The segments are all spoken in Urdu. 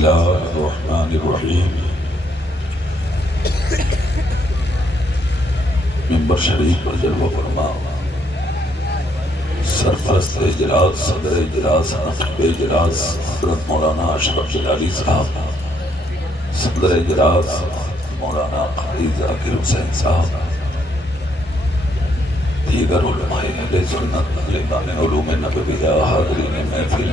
اللہ الرحمن الرحیم۔ ممبر شریف پر جلوہ فرما سرپرست اجلاس، صدر اجلاس، نقیب اجلاس حضرت مولانا اشرف جلالی صاحب، صدر اجلاس مولانا قاری ذاکر حسین صاحب، دیگر علماء اہل سنت، طالبان علوم نبویہ، حاضرین محفل،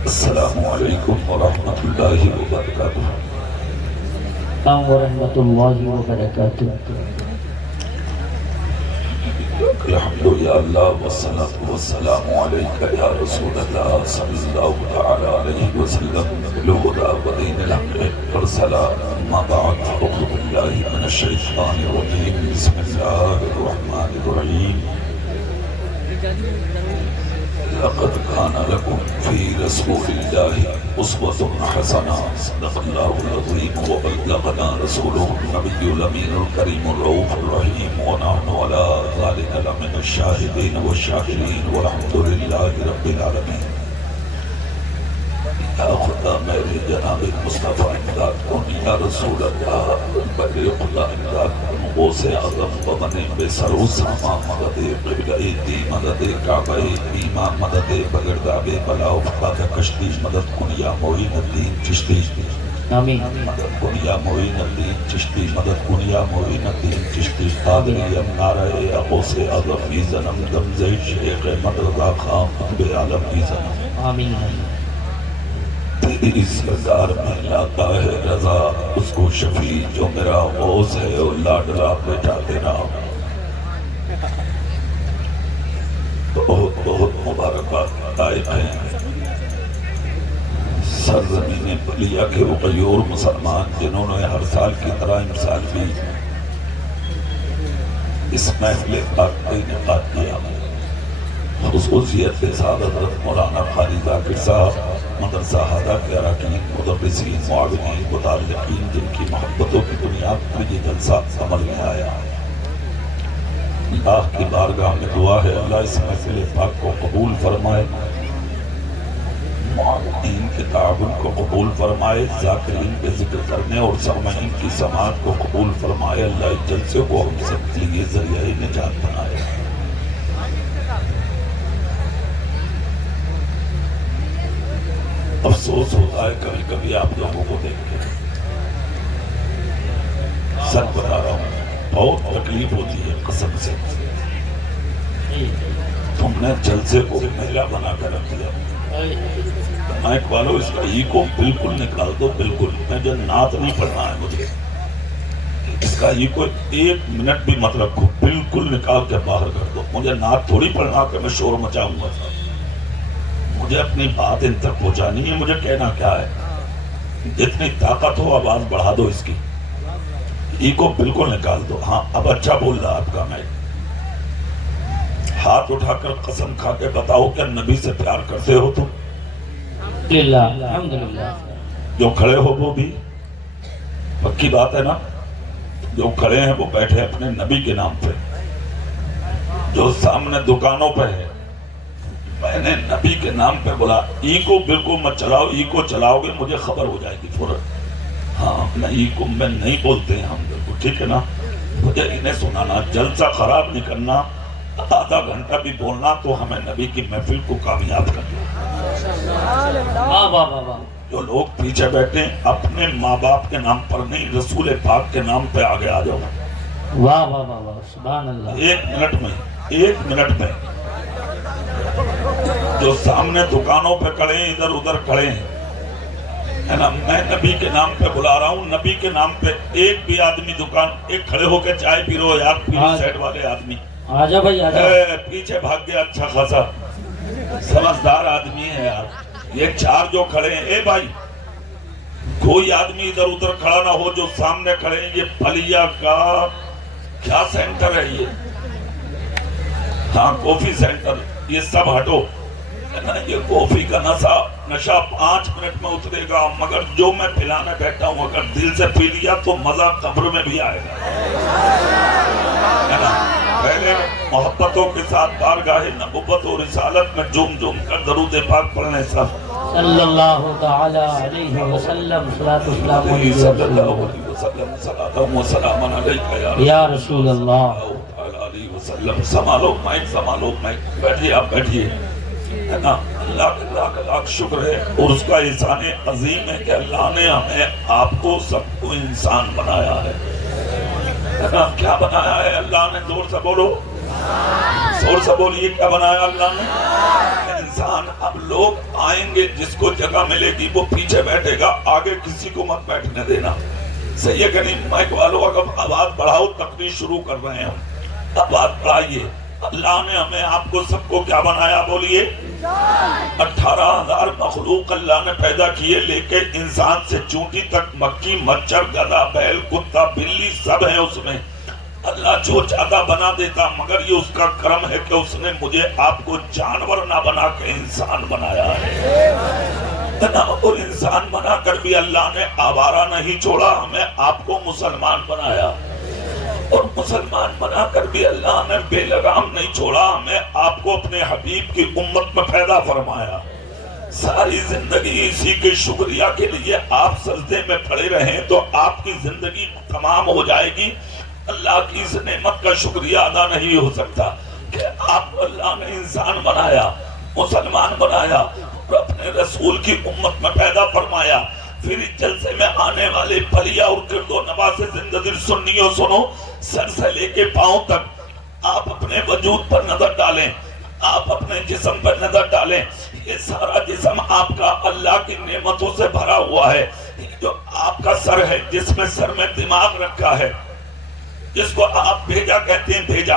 السلام علیکم ورحمۃ اللہ وبرکاتہ۔ السلام ورحمۃ اللہ وبرکاتہ۔ الحمد یا اللہ والصلاة والسلام علیکہ یا رسول اللہ صلی اللہ تعالی علیہ وسلم بالہدی ودین الحق ارسلا، اما بعد اعوذ باللہ من الشیطان الرجیم، بسم اللہ الرحمن الرحیم۔ لقد كان لكم في رسول الله أسوة حسنة، صدق الله العظيم وبلغنا رسوله النبي الأمين الكريم الرؤوف الرحيم، ونحن على ذلك لمن الشاهدين والشاكرين، والحمد لله رب العالمين۔ یا خدا میرے جناب مصطفیٰ امداد کن، یا رسول اللہ میرے خدا امداد کن، غوث اعظم بمن بے سر و ساما، مدد قبلہ دی، مدد کعبہ ایما، مدد بگرداب بلا افتاد کشتی، مدد کن یا معین الدین چشتی، آمین۔ مدد کن یا معین الدین چشتی، مدد کن یا معین الدین چشتی، قادری امنارہ یا غوث اعظم کی زنم، دمزے شیخ مدرزہ خان بے عالم کی زنم، آمین۔ تیری سرکار میں لاتا ہے رضا، اس کو شفیع جو میرا غوث ہے، اور لاڈلا بیٹا تیرا۔ بہت بہت مبارکباد لائق ہیں سرزمین بلیا کے غیور مسلمان، جنہوں نے ہر سال کی طرح امسال بھی اس محفل پاک کا انعقاد کیا۔ خصوصیت کے ساتھ حضرت مولانا قاری ذاکر صاحب، مدرسہ ہادہ کے اراکین، مدرسین، معاونین، متعلقین، جن کی محبتوں کی بنیاد پر یہ جلسہ عمل میں آیا۔ اللہ کی بارگاہ میں دعا ہے اللہ اس محفل پاک کو قبول فرمائے، معاونین کے تعاون کو قبول فرمائے، ذاکرین کے ذکر کرنے اور سامعین کی سماعت کو قبول فرمائے۔ اللہ اس جلسے کو ہم سب کے لیے ذریعہ نجات بنائے۔ افسوس ہوتا ہے کبھی کبھی آپ لوگوں کو دیکھ کے، سچ بتا رہا ہوں، بہت تکلیف ہوتی ہے قسم سے۔ تم نے جلسے کو میلہ بنا کر رکھ دیا۔ مائک والو اس کا ایکو بالکل نکال دو، بالکل۔ مجھے نعت نہیں پڑھنا ہے، مجھے اس کا ایکو 1 منٹ بھی مت رکھو، بالکل نکال کے باہر کر دو۔ مجھے نعت تھوڑی پڑھنا کہ میں شور مچاؤں گا، مجھے اپنی بات ان تک پہنچانی ہے۔ مجھے کہنا کیا ہے، جتنی طاقت ہو آواز بڑھا دو اس کی، ایکو بالکل نکال دو۔ ہاں اب اچھا بول رہا آپ کا میں۔ ہاتھ اٹھا کر قسم کھا کے بتاؤ کہ نبی سے پیار کرتے ہو تم؟ الحمدللہ۔ جو کھڑے ہو وہ بھی پکی بات ہے نا؟ جو کھڑے ہیں وہ بیٹھے اپنے نبی کے نام پہ، جو سامنے دکانوں پہ ہے میں نے نبی کے نام پہ بولا۔ ایکو بالکل مت چلاؤ، ایکو چلاؤ گے مجھے خبر ہو جائے گی فوراً۔ ہاں میں ایکو میں نہیں بولتے ہیں ہم بالکل، ٹھیک ہے نا؟ مجھے انہیں سنانا، جلسہ خراب نہیں کرنا، آدھا گھنٹہ بھی بولنا تو ہمیں نبی کی محفل کو کامیاب کرنا۔ جو لوگ پیچھے بیٹھے اپنے ماں باپ کے نام پر نہیں، رسول پاک کے نام پہ آگے آ جاؤ۔ واہ واہ واہ واہ، سبحان اللہ۔ 1 منٹ میں جو سامنے دکانوں پہ کھڑے ہیں، ادھر ادھر کھڑے ہیں، ہے نا؟ میں نبی کے نام پہ بلا رہا ہوں، نبی کے نام پہ ایک بھی آدمی دکان ایک کھڑے ہو کے چائے پی رہو یار، پیلی سائڈ والے آدمی آجا بھائی آجا، پیچھے بھاگ گیا اچھا خاصا، سمجھدار آدمی ہے یار۔ یہ 4 جو کھڑے ہیں، اے بھائی کوئی آدمی ادھر ادھر کھڑا نہ ہو جو سامنے کھڑے ہیں۔ یہ پلیا کا کیا سینٹر ہے یہ؟ ہاں کافی سینٹر، یہ سب ہٹو، یہ کافی کا نشہ 5 منٹ میں اترے گا، مگر جو میں پلانے بیٹھا ہوں اگر دل سے پی لیا تو مزہ قبر میں بھی آئے گا، ہے نا؟ پہلے محبتوں کے ساتھ بارگاہ نبوت و رسالت میں جھوم جھوم کر درود پاک پڑھنے سب صلی اللہ تعالی علیہ وسلم صلاۃ والسلام علیہ صلی اللہ علیہ وسلم صلاۃ و سلام علیک یا رسول اللہ۔ علیہ وسلم۔ سنبھالو مائک، بیٹھیے، آپ بیٹھیے، ہے نا۔ اللہ کا لاکھ لاکھ شکر ہے اور اس کا احسان عظیم ہے کہ اللہ نے ہمیں آپ کو سب کو انسان بنایا ہے نا۔ کیا بنایا ہے اللہ نے؟ زور سے بولو، زور سے بولیے، کیا بنایا اللہ نے؟ انسان۔ اب لوگ آئیں گے، جس کو جگہ ملے گی وہ پیچھے بیٹھے گا، آگے کسی کو مت بیٹھنے دینا، صحیح ہے کہ نہیں؟ مائک والو اگر آواز بڑھاؤ، تقریر شروع کر رہے ہیں ہم، آواز بڑھائیے۔ اللہ نے ہمیں آپ کو سب کو کیا بنایا؟ بولیے۔ 18,000 مخلوق اللہ نے پیدا کیے، لے کے انسان سے چونٹی تک، مکھی، مچھر، گدھا، بیل، کتا، بلی، سب ہیں اس میں۔ اللہ جو چاہتا بنا دیتا، مگر یہ اس کا کرم ہے کہ اس نے مجھے آپ کو جانور نہ بنا کے انسان بنایا ہے۔ اور انسان بنا کر بھی اللہ نے آوارہ نہیں چھوڑا، ہمیں آپ کو مسلمان بنایا، اور مسلمان بنا کر بھی اللہ نے بے لگام نہیں چھوڑا، ہمیں آپ کو اپنے حبیب کی امت میں پیدا فرمایا۔ ساری زندگی اسی کے شکریہ کے لیے آپ سجدے میں پڑے رہیں تو آپ کی زندگی تمام ہو جائے گی۔ اللہ کی اس نعمت کا شکریہ ادا نہیں ہو سکتا کہ آپ کو اللہ نے انسان بنایا، مسلمان بنایا اور اپنے رسول کی امت میں پیدا فرمایا۔ پھر اس جلسے میں آنے والے پلیا اور گرد و نواز زندہ دل سنیوں سنو، سر سے لے کے پاؤں تک آپ اپنے وجود پر نظر ڈالیں، آپ اپنے جسم پر نظر ڈالیں۔ یہ سارا جسم آپ کا اللہ کی نعمتوں سے بھرا ہوا ہے۔ جو آپ کا سر ہے، جس میں سر میں دماغ رکھا ہے، جس کو آپ بھیجا کہتے ہیں، بھیجا،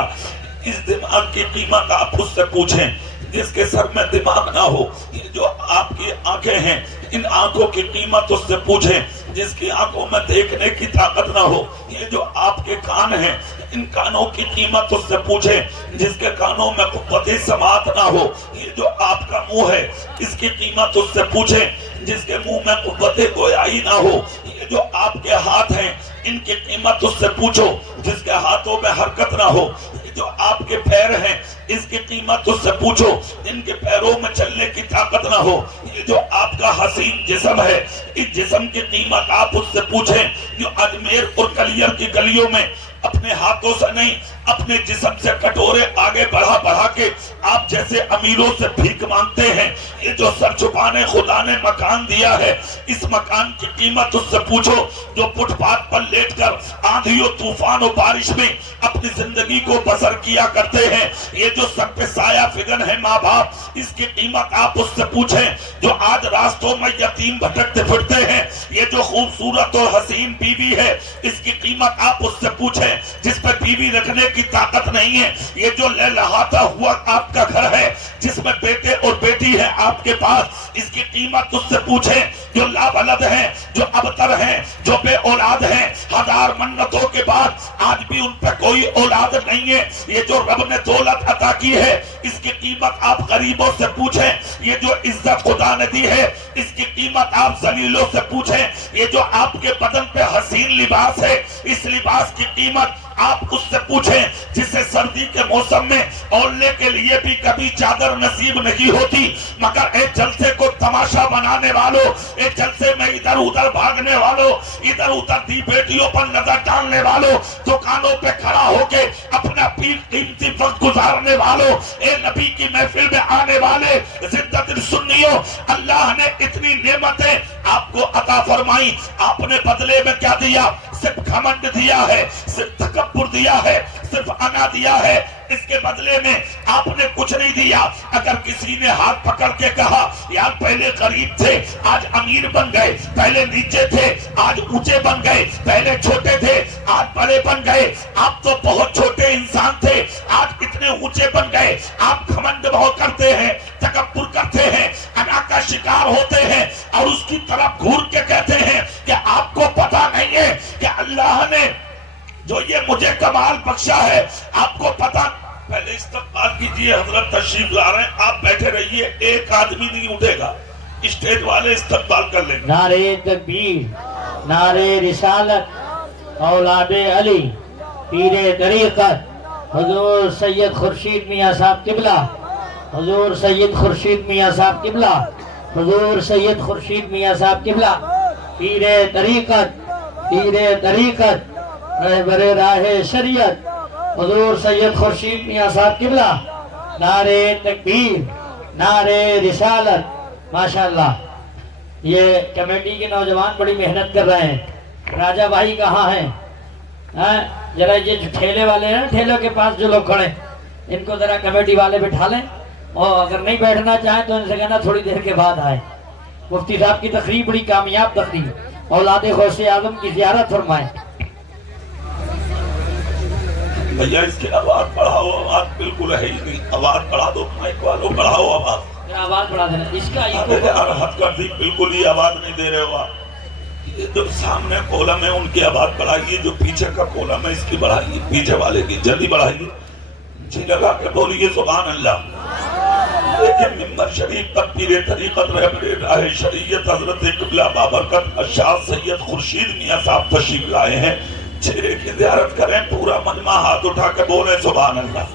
اس دماغ کی قیمت آپ اس سے پوچھیں۔ جس کے سر میں دماغ نہ ہو، یہ جو آپ کی آنکھیں ہیں، ان آنکھوں کی قیمت اس سے پوچھیں۔ جس کی آنکھوں میں دیکھنے کی طاقت نہ ہو، یہ جو آپ کے کان ہیں، ان کانوں کی قیمت اس سے پوچھیں۔ جس کے کانوں میں قوت سماعت نہ ہو، یہ جو آپ کا منہ ہے، اس کی قیمت اس سے پوچھیں۔ جس کے منہ میں قوت گویائی نہ ہو، یہ جو آپ کے ہاتھ ہیں، ان کی قیمت اس سے پوچھو۔ جس کے ہاتھوں میں حرکت نہ ہو، جو آپ کے پیر ہیں، اس کی قیمت اس سے پوچھو۔ ان کے پیروں میں چلنے کی طاقت نہ ہو، یہ جو آپ کا حسین جسم ہے، اس جسم کی قیمت آپ اس سے پوچھیں۔ جو اجمیر اور کلیر کی گلیوں میں اپنے ہاتھوں سے نہیں، اپنے جسم سے کٹورے آگے بڑھا بڑھا کے آپ جیسے امیروں سے بھیک مانگتے ہیں، یہ جو سر چھپانے خدا نے مکان دیا ہے، اس مکان کی قیمت اس سے پوچھو۔ جو فٹ پاتھ پر لیٹ کر آندھی و طوفان و بارش میں اپنی زندگی کو بسر کیا کرتے ہیں، یہ جو سب پہ سایہ فگن ہے ماں باپ، اس کی قیمت آپ اس سے پوچھیں۔ جو آج راستوں میں یتیم بھٹکتے پھرتے ہیں، یہ جو خوبصورت اور حسین بیوی ہے، اس کی قیمت آپ اس سے پوچھیں۔ جس پہ بیوی رکھنے کی طاقت نہیں ہے، یہ جو لہلاتا ہوا آپ کا گھر ہے، جس میں بیٹے اور بیٹی ہے آپ کے پاس، اس کی قیمت اس سے پوچھیں۔ جو لابلد ہیں، جو ابتر ہیں، جو بے اولاد ہیں، 1000 منتوں کے بعد آج بھی ان پہ کوئی اولاد نہیں ہے، یہ جو رب نے دولت عطا کی ہے، اس کی قیمت آپ غریبوں سے پوچھیں۔ یہ جو عزت خدا نے دی ہے، اس کی قیمت آپ ذلیلوں سے پوچھیں۔ یہ جو آپ کے بدن پہ حسین لباس ہے، اس لباس کی قیمت آپ اس سے پوچھیں۔ جسے سردی کے موسم میں اوڑھنے کے لیے بھی کبھی چادر نصیب نہیں ہوتی، مگر اے جلسے کو تماشا بنانے والوں، اے جلسے میں ادھر ادھر بھاگنے والوں، ادھر ادھر دی بیٹیوں پر نظر ڈالنے والوں، دکانوں پہ کھڑا ہو کے اپنا قیمتی وقت گزارنے والوں، اے نبی کی محفل میں آنے والے زندہ دل سنیوں، اللہ نے اتنی نعمتیں آپ کو عطا فرمائی، آپ نے بدلے میں کیا دیا؟ صرف گھمنڈ دیا ہے، صرف تکبر دیا ہے، صرف انا دیا ہے۔ اس کے بدلے میں آپ نے کچھ نہیں دیا۔ اگر کسی نے ہاتھ پکڑ کے کہا یار پہلے غریب تھے آج امیر بن گئے، پہلے نیچے تھے آج اونچے بن گئے، پہلے چھوٹے تھے آج بڑے بن گئے، آپ تو بہت چھوٹے انسان تھے آج اتنے اونچے بن گئے، آپ گھمنڈ بہت کرتے ہیں، تکبر کرتے ہیں، انا کا شکار ہوتے ہیں اور اس کی طرف گھور کے کہتے ہیں کہ آپ کو پتا نہیں ہے کہ اللہ نے جو یہ مجھے کمال بخشا ہے، آپ کو پتا۔ پہلے استقبال کیجئے، حضرت تشریف لا رہے ہیں، آپ بیٹھے رہیے، ایک آدمی نہیں اٹھے گا، اسٹیج والے استقبال کر لیں گے۔ نعرہ تکبیر، نعرہ رسالت، اولاد علی، پیر طریقت، حضور سید خورشید میاں صاحب قبلہ، حضور سید خورشید میاں صاحب قبلہ، حضور سید خورشید میاں صاحب قبلہ پیر طریقت رہبر راہ شریعت حضور سید خورشید میاں صاحب قبلہ نعرے تکبیر نعرے رسالت. ماشاءاللہ یہ کمیٹی کے نوجوان بڑی محنت کر رہے ہیں. راجہ بھائی کہاں ہیں؟ ذرا یہ جو ٹھیلے والے ہیں ٹھیلوں کے پاس جو لوگ کھڑے ان کو ذرا کمیٹی والے بٹھا لیں اور اگر نہیں بیٹھنا چاہیں تو ان سے کہنا تھوڑی دیر کے بعد آئے. مفتی صاحب کی تقریب بڑی کامیاب تقریب. اولاد غوث اعظم کی زیارت فرمائیں. بھیا اس کی آواز بڑھاؤ. آواز بالکل ہے ہی نہیں. آواز بڑھا دو. مائک والو بڑھاؤ آواز. آواز بڑھا دینا. اس کا حد کر دی. بالکل ہی آواز نہیں دے رہے ہو آپ. یہ جو سامنے کولم ہے ان کی آواز بڑھائیے. جو پیچھے کا کولم ہے اس کی بڑھائیے. پیچھے والے کی جلدی بڑھائیے. جی لگا کے بولیے سبحان اللہ. لیکن ممبر شریف پر پیر طریقت رہبر راہ شریعت حضرت قبلہ بابرکت اشاعت سید خورشید میاں صاحب تشریف لائے ہیں. چہرے کی زیارت کریں. پورا مجمع ہاتھ اٹھا کے بولیں سبحان اللہ.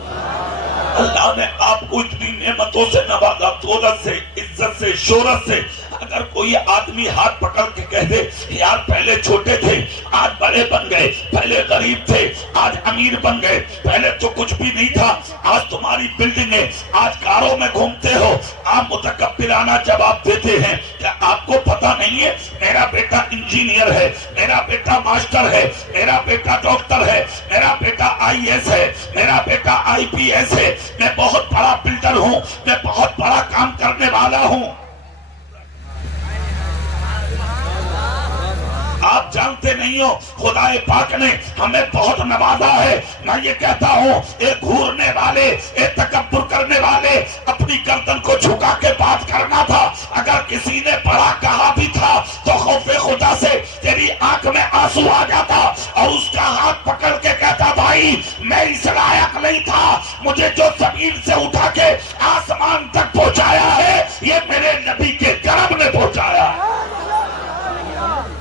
اللہ نے آپ کو اتنی نعمتوں سے نوازا. دولت سے, عزت سے, شہرت سے. اگر کوئی آدمی ہاتھ پکڑ کے کہہ دے یار پہلے چھوٹے تھے آج بڑے بن گئے, پہلے غریب تھے آج امیر بن گئے, پہلے تو کچھ بھی نہیں تھا آج تمہاری بلڈنگ ہے, آج کاروں میں گھومتے ہو, آپ متکبرانہ جواب دیتے ہیں کہ آپ کو پتہ نہیں ہے میرا بیٹا انجینئر ہے, میرا بیٹا ماسٹر ہے, میرا بیٹا ڈاکٹر ہے, میرا بیٹا IAS ہے, میرا بیٹا IPS ہے, میں بہت بڑا بلڈر ہوں, میں بہت بڑا کام کرنے والا ہوں. آپ جانتے نہیں ہو خدا پاک نے ہمیں بہت نوازا ہے. میں یہ کہتا ہوں ایک گھورنے والے, ایک تکبر کرنے والے اپنی گردن کو جھکا کے بات کرنا تھا. اگر کسی نے بڑا کہا بھی تھا تو خوف خدا سے تیری آنکھ میں آنسو آ جاتا اور اس کا ہاتھ پکڑ کے کہتا بھائی میں اس لائق نہیں تھا, مجھے جو زمین سے اٹھا کے آسمان تک پہنچایا ہے یہ میرے نبی کے کرم نے پہنچایا ہے.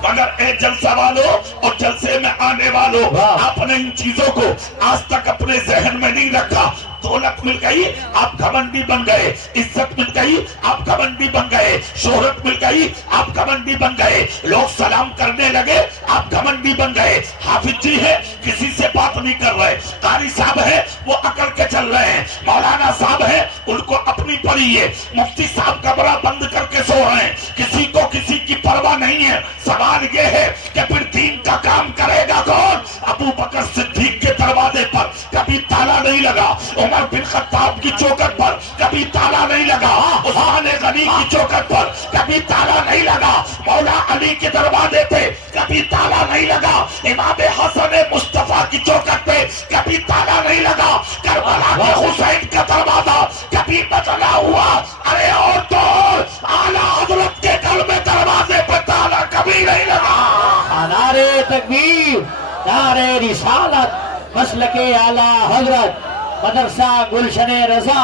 مگر اے جلسہ والوں اور جلسے میں آنے والوں, آپ نے ان چیزوں کو آج تک اپنے ذہن میں نہیں رکھا. دولت مل گئی آپ گھمنڈی بن گئے, عزت مل گئی آپ گھمنڈی بن گئے, شہرت مل گئی آپ گھمنڈی بن گئے, لوگ سلام کرنے لگے آپ گھمنڈی بن گئے. حافظ جی ہے کسی سے بات نہیں کر رہے, قاری صاحب ہے وہ اکڑ کے چل رہے ہیں, مولانا صاحب ہے ان کو اپنی پڑی ہے, مفتی صاحب کمرہ بند کر کے سو رہے ہیں, کسی کو کسی کی پرواہ نہیں ہے. سوال یہ ہے کہ پھر دین کا کام کرے گا کون؟ ابو بکر صدیق کے دروازے پر کبھی تالا نہیں لگا, عمر بن خطاب کی چوکٹ پر کبھی تالا نہیں لگا, عثمان غنی کی چوکٹ پر کبھی تالا نہیں لگا, مولا علی کے دروازے پہ کبھی تالا نہیں لگا, امام حسن مصطفیٰ کی چوکٹ پہ کبھی تالا نہیں لگا, کربلا کے حسین کا دروازہ کبھی بچلا ہوا. ارے اور تو اعلیٰ حضرت کے گھر میں دروازے پر تالا کبھی نہیں لگا. نعرے تکبیر نعرے رسالت مسلک اعلیٰ حضرت مدرسہ گلشن رضا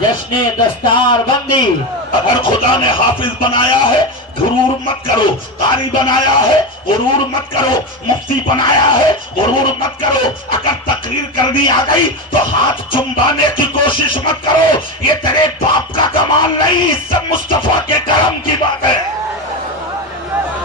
جشن دستار بندی. اگر خدا نے حافظ بنایا ہے غرور مت کرو, قاری بنایا ہے غرور مت کرو, مفتی بنایا ہے غرور مت کرو. اگر تقریر کرنی آ گئی تو ہاتھ چمبانے کی کوشش مت کرو, یہ تیرے باپ کا کمال نہیں, سب مصطفیٰ کے کرم کی بات ہے.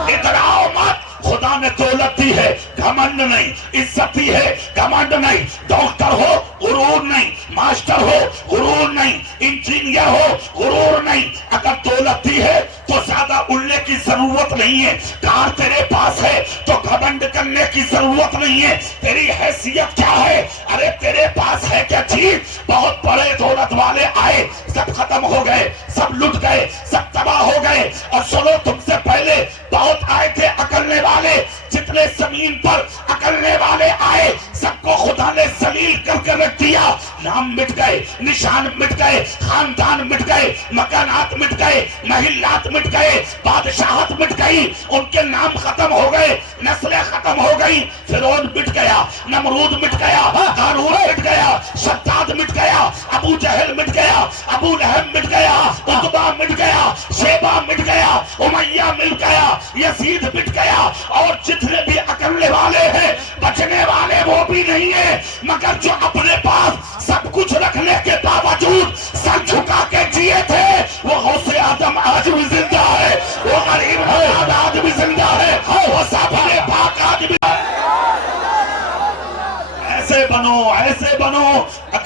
اتراؤ مت, خدا نے دولت دی ہے گھمنڈ نہیں, عزت دی ہے گھمنڈ نہیں, ڈاکٹر ہو غرور نہیں, ماسٹر ہو غرور نہیں, انجینئر ہو غرور نہیں. اگر دولت دی ہے تو زیادہ اڑنے کی ضرورت نہیں ہے, کار تیرے پاس ہے تو گھمنڈ کرنے کی ضرورت نہیں ہے. تیری حیثیت کیا ہے؟ ارے تیرے پاس ہے کیا چیز؟ بہت بڑے دولت والے آئے سب ختم ہو گئے, سب لٹ گئے, سب تباہ ہو گئے. اور سنو تم سے پہلے بہت آئے تھے اکڑنے والے, جتنے زمین پر اکڑنے والے آئے سب کو خدا نے ذلیل کر کے رکھ دیا. نام مٹ گئے, نشان مٹ گئے, خاندان مٹ گئے, مکانات مٹ گئے, محلات مٹ گئے, بادشاہت مٹ گئی, ان کے نام ختم ہو گئے, نسلیں ختم ہو گئی. فرعون مٹ گیا, نمرود مٹ گیا, قارون مٹ گیا, شداد مٹ گیا, ابو جہل مٹ گیا, ابو لہب مٹ گیا, عتبہ مٹ گیا, شیبہ مٹ گیا, امیہ مٹ گیا, یزید مٹ گیا. اور جتنے بھی اکڑنے والے ہیں بچنے والے وہ بھی نہیں ہیں, مگر جو اپنے پاس سب کچھ رکھنے کے باوجود سر جھکا کے جیے تھے وہ غوث اعظم آج بھی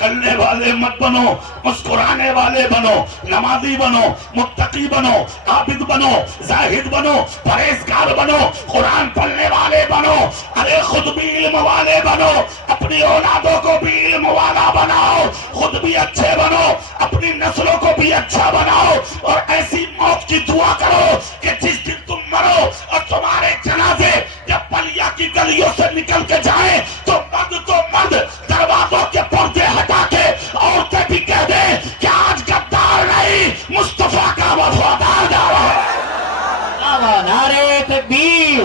چلنے والے مت بنو، مسکرانے والے بنو، نمازی بنو، متقی بنو، عابد بنو، زاہد بنو، پرہیزگار بنو، قرآن پڑھنے والے بنو، ارے خود بھی علم والے بنو، اپنی اولادوں کو بھی علم والا بناؤ، خود بھی اچھے بنو، اپنی نسلوں کو بھی اچھا بناؤ، اور ایسی موت کی دعا کرو کہ جس دن تم مرو اور تمہارے جنازے جب پلیا کی گلیوں سے نکل کے جائیں تو مرد دروازوں کے پردے ہٹا کے عورتیں بھی کہہ دیں کہ آج غدار نہیں، مصطفیٰ کا وفادار جا رہا ہے۔ نعرے تکبیر،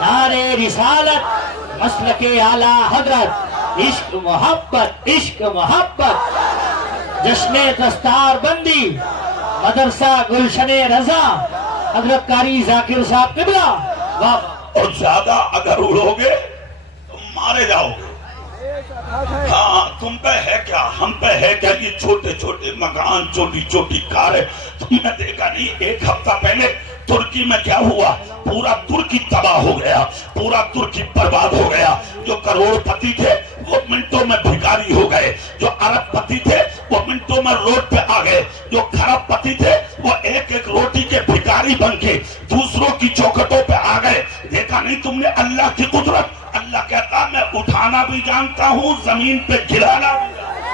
نعرے رسالت، مسلک اعلیٰ حضرت، عشق محبت، عشق محبت، جشن دستار بندی، مدرسہ گلشن رضا، حضرت قاری ذاکر صاحب قبلہ۔ اور زیادہ اگر اڑو گے تو مارے جاؤ گے۔ ہاں تم پہ ہے کیا، ہم پہ ہے کیا، یہ چھوٹے چھوٹے مکان، چھوٹی چھوٹی کاریں، تم نے دیکھا نہیں ایک ہفتہ پہلے ترکی میں کیا ہوا، پورا ترکی تباہ ہو گیا، پورا ترکی برباد ہو گیا۔ جو کروڑ پتی تھے وہ منٹوں میں بھکاری ہو گئے، جو ارب پتی تھے وہ منٹوں میں روڈ پہ آ گئے، جو کھرب پتی تھے وہ ایک ایک روٹی کے بھکاری بن کے دوسروں کی چوکھٹوں پہ آ گئے۔ دیکھا نہیں تم نے اللہ کی قدرت؟ اللہ کہتا میں اٹھانا بھی جانتا ہوں، زمین پہ گرانا بھی جانتا ہوں۔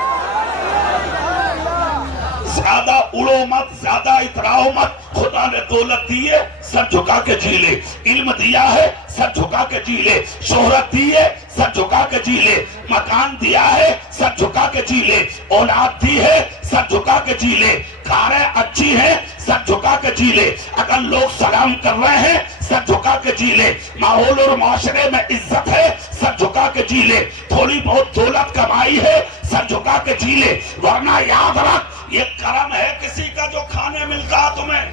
زیادہ اڑو مت، زیادہ اتراؤ مت۔ خدا نے دولت دی ہے، سر جھکا کے جی لے، علم دیا ہے، سر جھکا کے جی لے، شہرت دی ہے، سر جھکا کے جی لے، مکان دیا ہے، سر جھکا کے جی لے، اولاد دی ہے، سر جھکا کے جی لے، کاریں اچھی ہیں، سر جھکا کے جی لے، اگر لوگ سلام کر رہے ہیں سر جھکا کے جی لے، ماحول اور معاشرے میں عزت ہے سر جھکا کے جی لے، تھوڑی بہت دولت کمائی ہے سر جھکا کے جی لے، ورنہ یاد رکھ یہ کرم ہے کسی کا جو کھانے ملتا تمہیں،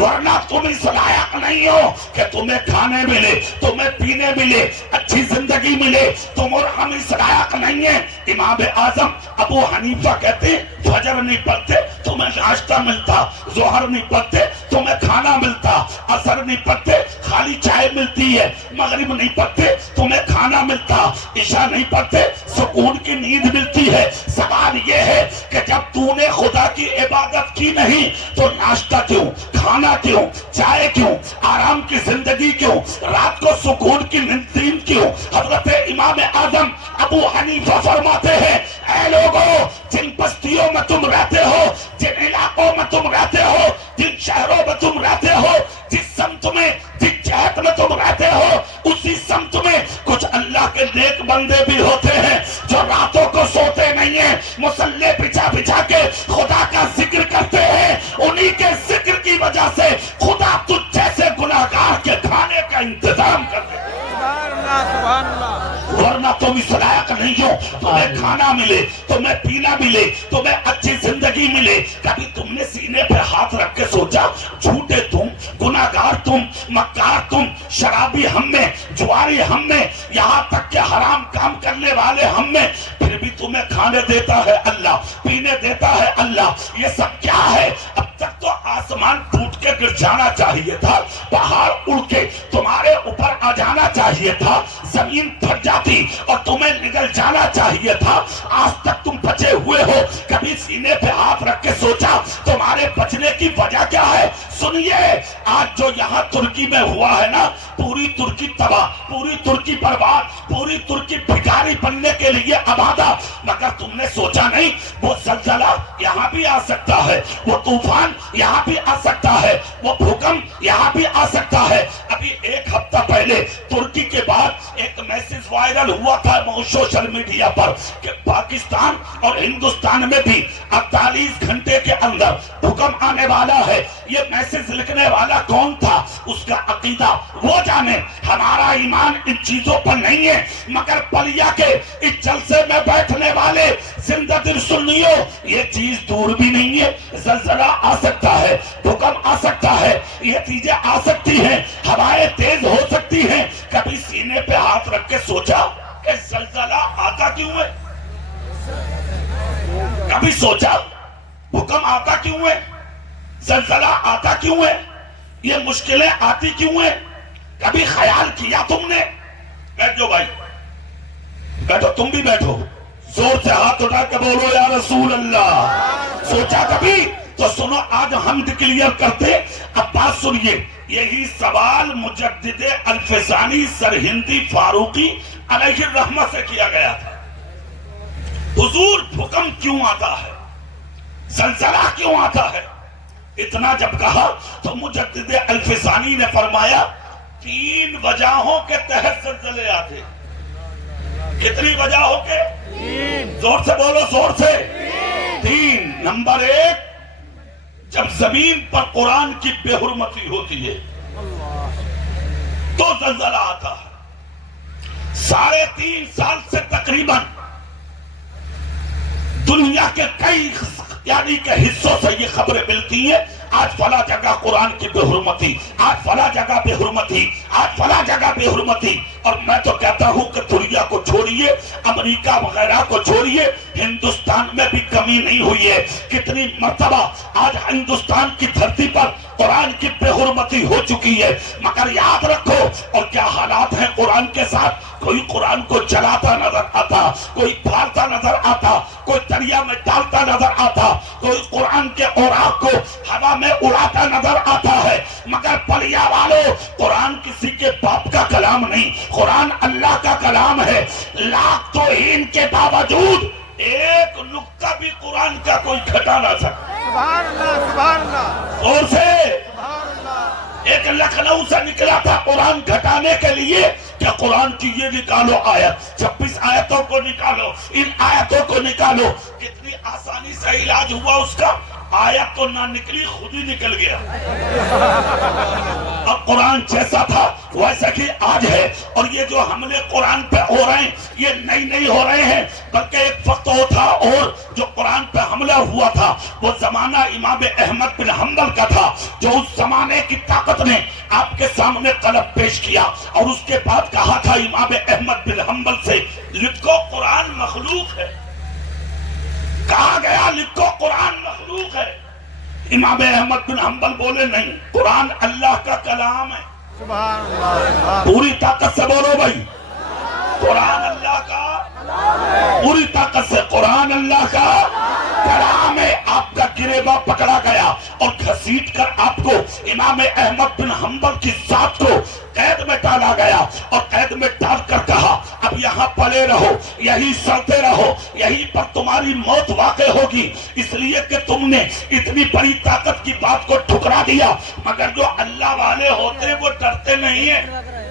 ورنہ تم اس لائق نہیں ہو کہ تمہیں کھانے ملے، تمہیں پینے ملے، اچھی زندگی ملے، تم اور ہم اس لائق نہیں ہیں۔ امام اعظم ابو حنیفہ کہتے ہیں فجر نہیں پڑھتے تمہیں ناشتہ ملتا، ظہر نہیں پڑھتے تمہیں کھانا ملتا، عصر نہیں پڑھتے خالی چائے ملتی ہے، مغرب نہیں پڑھتے تمہیں کھانا ملتا، عشاء نہیں پڑھتے سکون کی نیند ملتی ہے۔ سوال یہ ہے کہ جب تو نے خدا کی عبادت کی نہیں تو ناشتہ کیوں، کھانا کیوں، چائے کیوں، آرام کی زندگی کیوں، رات کو سکون کی نیند کیوں؟ حضرت امام اعظم ابو حنیفہ فرماتے ہیں اے لوگوں جن بستیوں میں تم رہتے ہو، جن علاقوں میں تم رہتے ہو، جن شہروں میں تم رہتے ہو، جس سمت میں جس جہت میں تم رہتے ہو اسی سمت میں کچھ اللہ کے نیک بندے بھی ہوتے ہیں جو راتوں کو سوتے نہیں ہیں، مصلی بچھا بچھا کے خدا کا ذکر کرتے ہیں، انہی کے ذکر کی وجہ سے خدا تجھ جیسے گناہگار کے کھانے کا انتظام کر دے، ورنہ تم اس لائق نہیں ہو تمہیں کھانا ملے، تمہیں پینا ملے، تمہیں اچھی زندگی ملے۔ کبھی تم نے سینے پہ ہاتھ رکھ کے سوچا جھوٹے تم، گناہگار تم، مکار تم، شرابی ہم میں، جواری ہم میں، یہاں تک کہ حرام کام کرنے والے ہم میں، پھر بھی تمہیں کھانے دیتا ہے اللہ، پینے دیتا ہے اللہ، یہ سب کیا ہے؟ اب تک تو آسمان ٹوٹ کے گر جانا چاہیے تھا، پہاڑ اڑ کے تمہارے اوپر آ جانا چاہیے تھا، زمین پھٹ جاتی اور تمہیں نگل جانا چاہیے تھا، آج تک تم بچے ہوئے ہو۔ کبھی سینے پہ ہاتھ رکھ کے سوچا تمہارے بچنے کی وجہ کیا ہے؟ سنیے آج جو یہاں ترکی میں ہوا ہے نا، پوری ترکی تباہ، پوری ترکی برباد، پوری ترکی بھکاری بننے کے لیے آبادہ، مگر تم نے سوچا نہیں وہ زلزلہ یہاں بھی آ سکتا ہے، وہ طوفان یہاں بھی آ سکتا ہے، وہ بھوکمپ یہاں بھی آ سکتا ہے۔ ابھی ایک ہفتہ پہلے ترکی کے بعد ایک میسج وائرل ہوا تھا سوشل میڈیا پر کہ پاکستان اور ہندوستان میں بھی 48 گھنٹے کے اندر بھوکمپ آنے والا ہے۔ یہ میسج لکھنے والا کون تھا؟ اس کا عقیدہ وہ جانے، ہمارا ایمان ان چیزوں پر نہیں ہے، مگر پلیا کے اس جلسے میں بیٹھنے والے زندہ دل سنیوں یہ چیز دور بھی نہیں ہے، زلزلہ آ سکتا ہے، بھوکمپ آ سکتا ہے، یہ چیزیں آ سکتی ہیں، ہوائیں تیز ہو سکتی ہیں۔ کبھی سینے پہ ہاتھ رکھ کے سوچا کہ زلزلہ آتا کیوں ہے؟ کبھی سوچا بھوکمپ آتا کیوں ہے؟ زلزلہ آتا کیوں ہے؟ یہ مشکلیں آتی کیوں ہیں؟ کبھی خیال کیا تم نے؟ بیٹھو بھائی، بیٹھو، تم بھی بیٹھو، زور سے ہاتھ اٹھا کے بولو یا رسول اللہ. سوچا کبھی؟ تو سنو آج ہم ڈکلیئر کرتے. اب بات سنیے، یہی سوال مجدد الفسانی سرہندی فاروقی علیہ الرحمہ سے کیا گیا تھا. حضور حکم کیوں آتا ہے، زلزلہ کیوں آتا ہے؟ اتنا جب کہا تو مجدد الفسانی نے فرمایا 3 وجہوں کے تحت زلزلے آتے. کتنی وجہوں کے؟ 3. زور سے بولو، زور سے. 3. نمبر 1، جب زمین پر قرآن کی بے حرمتی ہوتی ہے تو زلزلہ آتا ہے. 3.5 سال سے تقریباً دنیا کے کئی یعنی کہ حصوں سے یہ خبریں ملتی ہیں، آج فلاں جگہ قرآن کی بے حرمتی، آج فلاں جگہ بے حرمتی، آج فلاں جگہ بے حرمتی. اور میں تو کہتا ہوں کہ دنیا کو چھوڑیے، امریکہ وغیرہ کو چھوڑیے، ہندوستان میں بھی کمی نہیں ہوئی ہے. کتنی مرتبہ آج ہندوستان کی دھرتی پر قرآن کی بے حرمتی ہو چکی ہے. مگر یاد رکھو، اور کیا حالات ہیں قرآن کے ساتھ. کوئی قرآن کو جلاتا نظر آتا، کوئی پھاڑتا نظر آتا، کوئی دریا میں ڈالتا نظر آتا، کوئی قرآن کے اوراق کو ہوا میں اڑاتا نظر آتا ہے. مگر پلیا والو، قرآن کسی کے باپ کا کلام نہیں، قرآن اللہ کا کلام ہے. لاکھ توہین کے باوجود ایک نقطہ بھی قرآن کا کوئی گھٹا نہ سکتا. سبحان اللہ، سبحان اللہ. اور سے سبحان اللہ. ایک لکھنؤ سے نکلا تھا قرآن گھٹانے کے لیے کہ قرآن کی یہ نکالو آیت، 26 آیتوں کو نکالو، ان آیتوں کو نکالو. کتنی آسانی سے علاج ہوا اس کا. آیت تو نہ نکلی، خود ہی نکل گیا. اب قرآن جیسا تھا ویسا کہ آج ہے. اور یہ جو حملے قرآن پہ ہو رہے ہیں یہ نہیں ہو رہے ہیں، بلکہ ایک وقت وہ تھا اور جو قرآن پہ حملہ ہوا تھا وہ زمانہ امام احمد بن حنبل کا تھا، جو اس زمانے کی طاقت نے آپ کے سامنے طلب پیش کیا اور اس کے بعد کہا تھا امام احمد بن حنبل سے، لکھو قرآن مخلوق ہے. کہا گیا لکھو قرآن مخلوق ہے. امام احمد بن حنبل بولے نہیں، قرآن اللہ کا کلام ہے. سبحان اللہ. پوری طاقت سے بولو بھائی، قرآن اللہ کا، پوری طاقت سے قرآن اللہ کا کلام ہے. آپ کا گریباں پکڑا گیا اور گھسیٹ کر آپ کو امام احمد بن حنبل کی ذات کو قید میں ڈالا گیا اور قید میں ڈال کر کہا اب یہاں پلے رہو، یہی سڑتے رہو، یہی پر تمہاری موت واقع ہوگی. اس لیے کہ تم نے اتنی بڑی طاقت کی بات کو ٹھکرا دیا. مگر جو اللہ والے ہوتے ہیں وہ ڈرتے نہیں ہیں.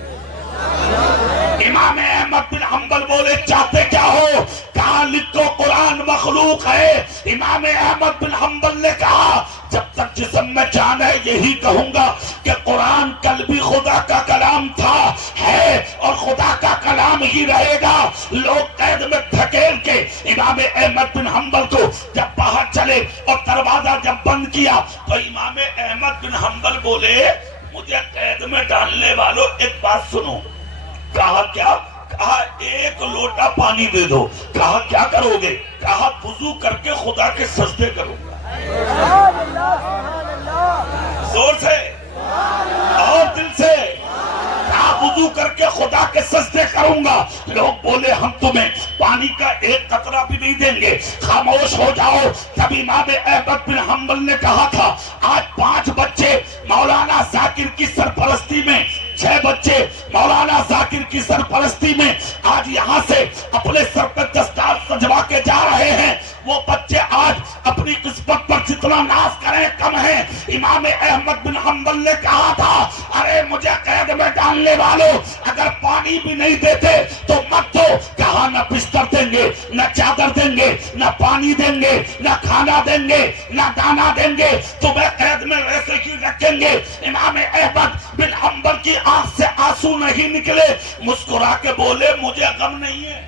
امام احمد بن حنبل بولے چاہتے کیا ہو؟ کہا لکھو قرآن مخلوق ہے. امام احمد بن حنبل نے کہا جب تک جسم میں جان ہے یہی کہوں گا کہ قرآن کل بھی خدا کا کلام تھا، ہے اور خدا کا کلام ہی رہے گا. لوگ قید میں دھکیل کے امام احمد بن حنبل کو جب باہر چلے اور دروازہ جب بند کیا تو امام احمد بن حنبل بولے مجھے قید میں ڈالنے والوں ایک بات سنو. کہا کیا؟ کہا 1 لوٹا پانی دے دو. کہا کیا کرو گے؟ کہا وضو کر کے خدا کے سجدے کروں گا. زور سے اور دل سے کہا وضو کر کے خدا کے سجدے کروں گا. لوگ بولے ہم تمہیں پانی کا ایک قطرہ بھی نہیں دیں گے، خاموش ہو جاؤ. تب امام احمد بن حنبل نے کہا تھا آج 5 بچے مولانا ذاکر کی سرپرستی میں، 6 بچے مولانا ذاکر کی سرپرستی میں آج یہاں سے اپنے سر پر دستار سجوا کے جا رہے ہیں. وہ بچے آج اپنی قسمت پر جتنا ناز کریں کم ہیں. امام احمد بن حنبل نے کہا تھا ارے مجھے قید میں ڈالنے والوں اگر پانی بھی نہیں دیتے تو مت دو. کہا نہ بستر دیں گے، نہ چادر دیں گے، نہ پانی دیں گے، نہ کھانا دیں گے، نہ دانا دیں گے، تمہیں قید میں ویسے ہی رکھیں گے. امام احمد بن حنبل کی آنکھ سے آنسو نہیں نکلے، مسکرا کے بولے مجھے غم نہیں ہے.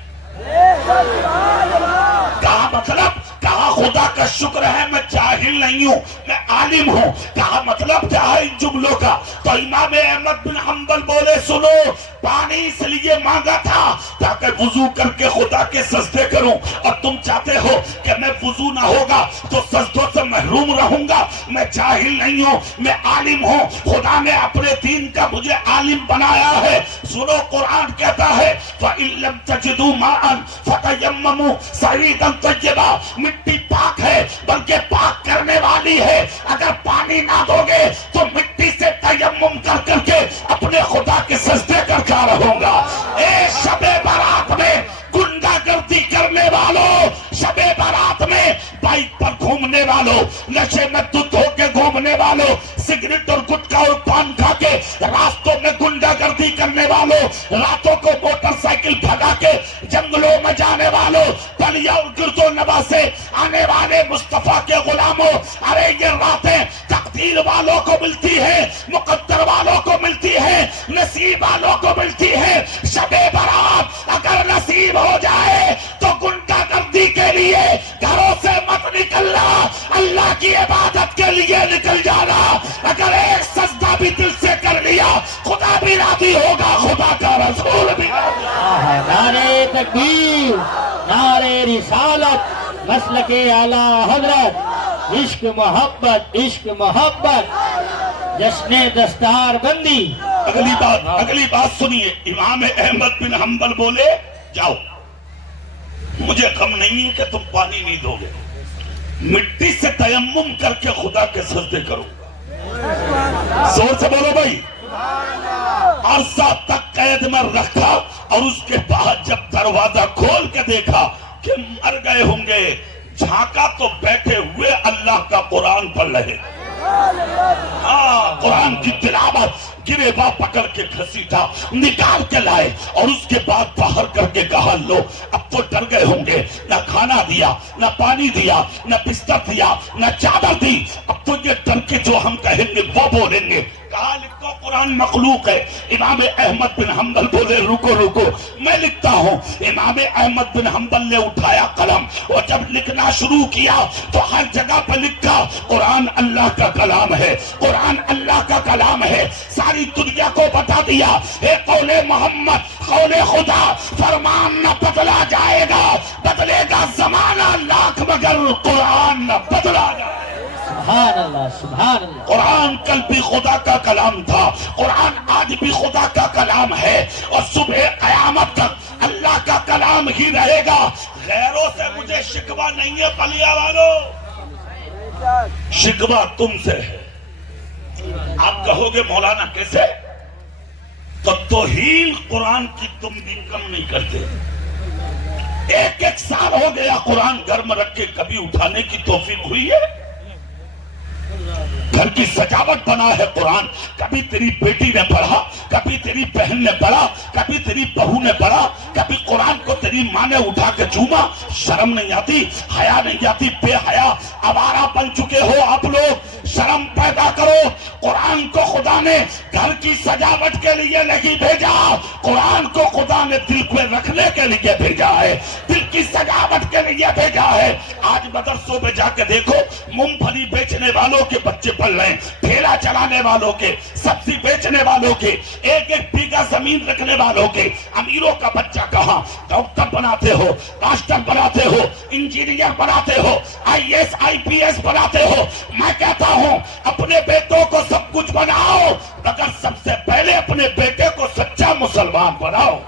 کہا مطلب کہا خدا کا شکر ہے میں جاہل نہیں ہوں، میں عالم ہوں۔ کہا مطلب کیا ہے ان جملوں کا؟ تو امام احمد بن حنبل بولے سنو، پانی اس لیے مانگا تھا تاکہ وضو کر کے خدا کے سجدے کروں، اور تم چاہتے ہو کہ میں وضو نہ ہوگا تو سجدوں سے محروم رہوں گا۔ میں جاہل نہیں ہوں، میں عالم ہوں، خدا نے اپنے دین کا مجھے عالم بنایا ہے۔ سنو قرآن کہتا ہے فَإِن لَمْ تَجِدُوا مَاءً فَتَيَمَّمُوا صَعِيدًا طَيِّبًا، مٹی پاک ہے بلکہ پاک کرنے والی ہے۔ اگر پانی نہ دو گے تو مٹی سے تیمم کر کر کے اپنے خدا کے سجدے کرتا رہوں گا۔ اے شب برات میں گنڈا گردی کرنے والوں، شب برات میں بائک پر گھومنے والوں، نشے میں دودھ ہو کے گھومنے والوں، سگریٹ اور گٹکا اور پان کھا کے راستوں میں گنڈا گردی کرنے والوں، راتوں کو موٹر سائیکل بھگا کے جنگلوں میں جانے والوں، پلیا اور گرد و نواح سے آنے والے مصطفیٰ کے غلاموں، ارے یہ راتیں تقدیر والوں کو ملتی ہے، مقدر والوں کو ملتی ہے، نصیب والوں کو ملتی ہے۔ شب برات اگر نصیب ہو جائے تو گنڈا گردی کے لیے گھروں سے مت نکلنا، اللہ کی عبادت کے لیے نکل جانا۔ اگر ایک سجدہ بھی دل سے کر لیا خدا بھی راضی ہوگا، خدا کا رسول بھی راضی ہوگا۔ نعرے تکبیر، نعرے رسالت، مسلک اعلیٰ حضرت، عشق محبت، عشق محبت، جشن دستار بندی۔ اگلی بات سنیے، امام احمد بن حنبل بولے جاؤ، مجھے غم نہیں ہے کہ تم پانی نہیں دو گے، مٹی سے تیمم کر کے خدا کے سجدے کرو گا۔ زور سے بولو بھائی۔ عرصہ تک قید میں رکھا اور اس کے بعد جب دروازہ کھول کے دیکھا کہ مر گئے ہوں گے، جھانکا تو بیٹھے ہوئے اللہ کا قرآن پڑھ رہے۔ ہاں، قرآن کی تلاوت، گریباں پکڑ کے گھسیٹا، نکال کے لائے اور اس کے بعد باہر کر کے کہا لو اب تو ڈر گئے ہوں گے، نہ کھانا دیا، نہ پانی دیا، نہ بستر دیا، نہ چادر دی، اب تو یہ ڈر کے جو ہم کہیں گے وہ بولیں گے۔ کہا لکھو قرآن مخلوق ہے۔ امام احمد بن حنبل بولے رکو رکو میں لکھتا ہوں۔ امام احمد بن حنبل نے اٹھایا قلم اور جب لکھنا شروع کیا تو ہر جگہ پہ لکھا قرآن اللہ کا کلام ہے، قرآن اللہ کا کلام ہے۔ ساری دنیا کو بتا دیا اے قول محمد، قول خدا، فرمان نہ بدلا جائے گا، بدلے گا زمانہ لاکھ مگر قرآن نہ بدلا جائے گا۔ سبحان اللہ، سبحان اللہ۔ قرآن کل بھی خدا کا کلام تھا، قرآن آج بھی خدا کا کلام ہے، اور صبح قیامت تک اللہ کا کلام ہی رہے گا۔ غیروں سے مجھے شکوہ نہیں ہے پلیا والوں، شکوہ تم سے ہے۔ آپ کہو گے مولانا کیسے؟ تو توہین قرآن کی تم بھی کم نہیں کرتے۔ ایک ایک سال ہو گیا قرآن گھر میں رکھ کے کبھی اٹھانے کی توفیق ہوئی ہے؟ گھر کی سجاوٹ بنا ہے قرآن، کبھی تیری بیٹی نے پڑھا، کبھی تیری بہن نے پڑھا، کبھی تیری بہو نے پڑھا، کبھی قرآن کو تیری ماں نے اٹھا کے چوما۔ شرم نہیں آتی، حیا نہیں آتی، بے حیا آوارہ بن چکے ہو آپ لوگ، شرم پیدا کرو۔ قرآن کو خدا نے گھر کی سجاوٹ کے لیے نہیں بھیجا، قرآن کو خدا نے دل کو رکھنے کے لیے بھیجا ہے، دل کی سجاوٹ کے لیے بھیجا ہے۔ آج مدرسوں میں جا کے دیکھو، مونگ پھلی بیچنے والوں کے بچے پڑھ رہے ہیں، ٹھیلا چلانے والوں کے، سبزی بیچنے والوں کے، ایک ایک بیگھہ زمین رکھنے والوں کے۔ امیروں کا بچہ کہاں؟ ڈاکٹر بناتے ہو، ماسٹر بناتے ہو، انجینئر بناتے ہو، I S I P S بناتے ہو۔ میں کہتا ہوں اپنے بیٹوں کو سب کچھ بناؤ، مگر سب سے پہلے اپنے بیٹے کو سچا مسلمان بناؤ۔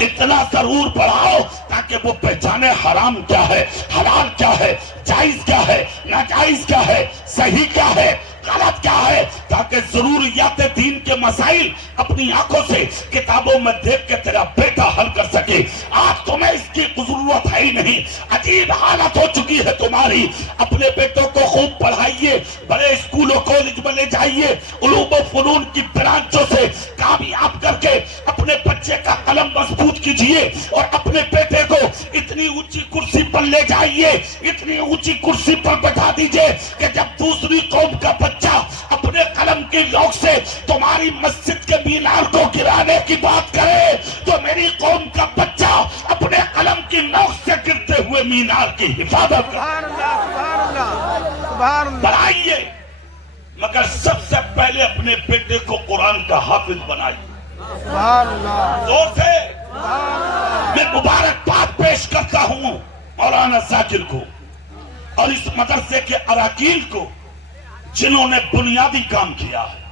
اتنا ضرور پڑھاؤ تاکہ وہ پہچانے حرام کیا ہے، حلال کیا ہے، جائز کیا ہے، ناجائز کیا ہے، صحیح کیا ہے، غلط کیا ہے، تاکہ ضروریات دین کے مسائل اپنی آنکھوں سے کتابوں میں دیکھ کے تیرا بیٹا حل کر سکے۔ آج تمہیں اس کی ضرورت ہے ہی نہیں، عجیب حالت ہو چکی ہے تمہاری۔ اپنے بیٹوں کو خوب پڑھائیے، بڑے اسکولوں کالج میں لے جائیے، علوم و فنون کی برانچوں سے کامیاب کر کے اپنے بچے کا قلم مضبوط کیجئے، اور اپنے بیٹے کو اتنی اونچی کرسی پر لے جائیے، اتنی اونچی کرسی پر بٹھا دیجئے کہ جب دوسری قوم کا بچہ اپنے قلم کی نوک سے تمہاری مسجد کے مینار کو گرانے کی بات کرے تو میری قوم کا بچہ اپنے قلم کی نوک سے گرتے ٹوٹے ہوئے مینار کی حفاظت کریں، سبحان اللہ سبحان اللہ سبحان اللہ پڑھائیے، مگر سب سے پہلے اپنے بیٹے کو قرآن کا حافظ بنائیے۔ سبحان اللہ زور سے میں مبارکباد پیش کرتا ہوں مولانا ذاکر کو اور اس مدرسے کے اراکین کو جنہوں نے بنیادی کام کیا ہے۔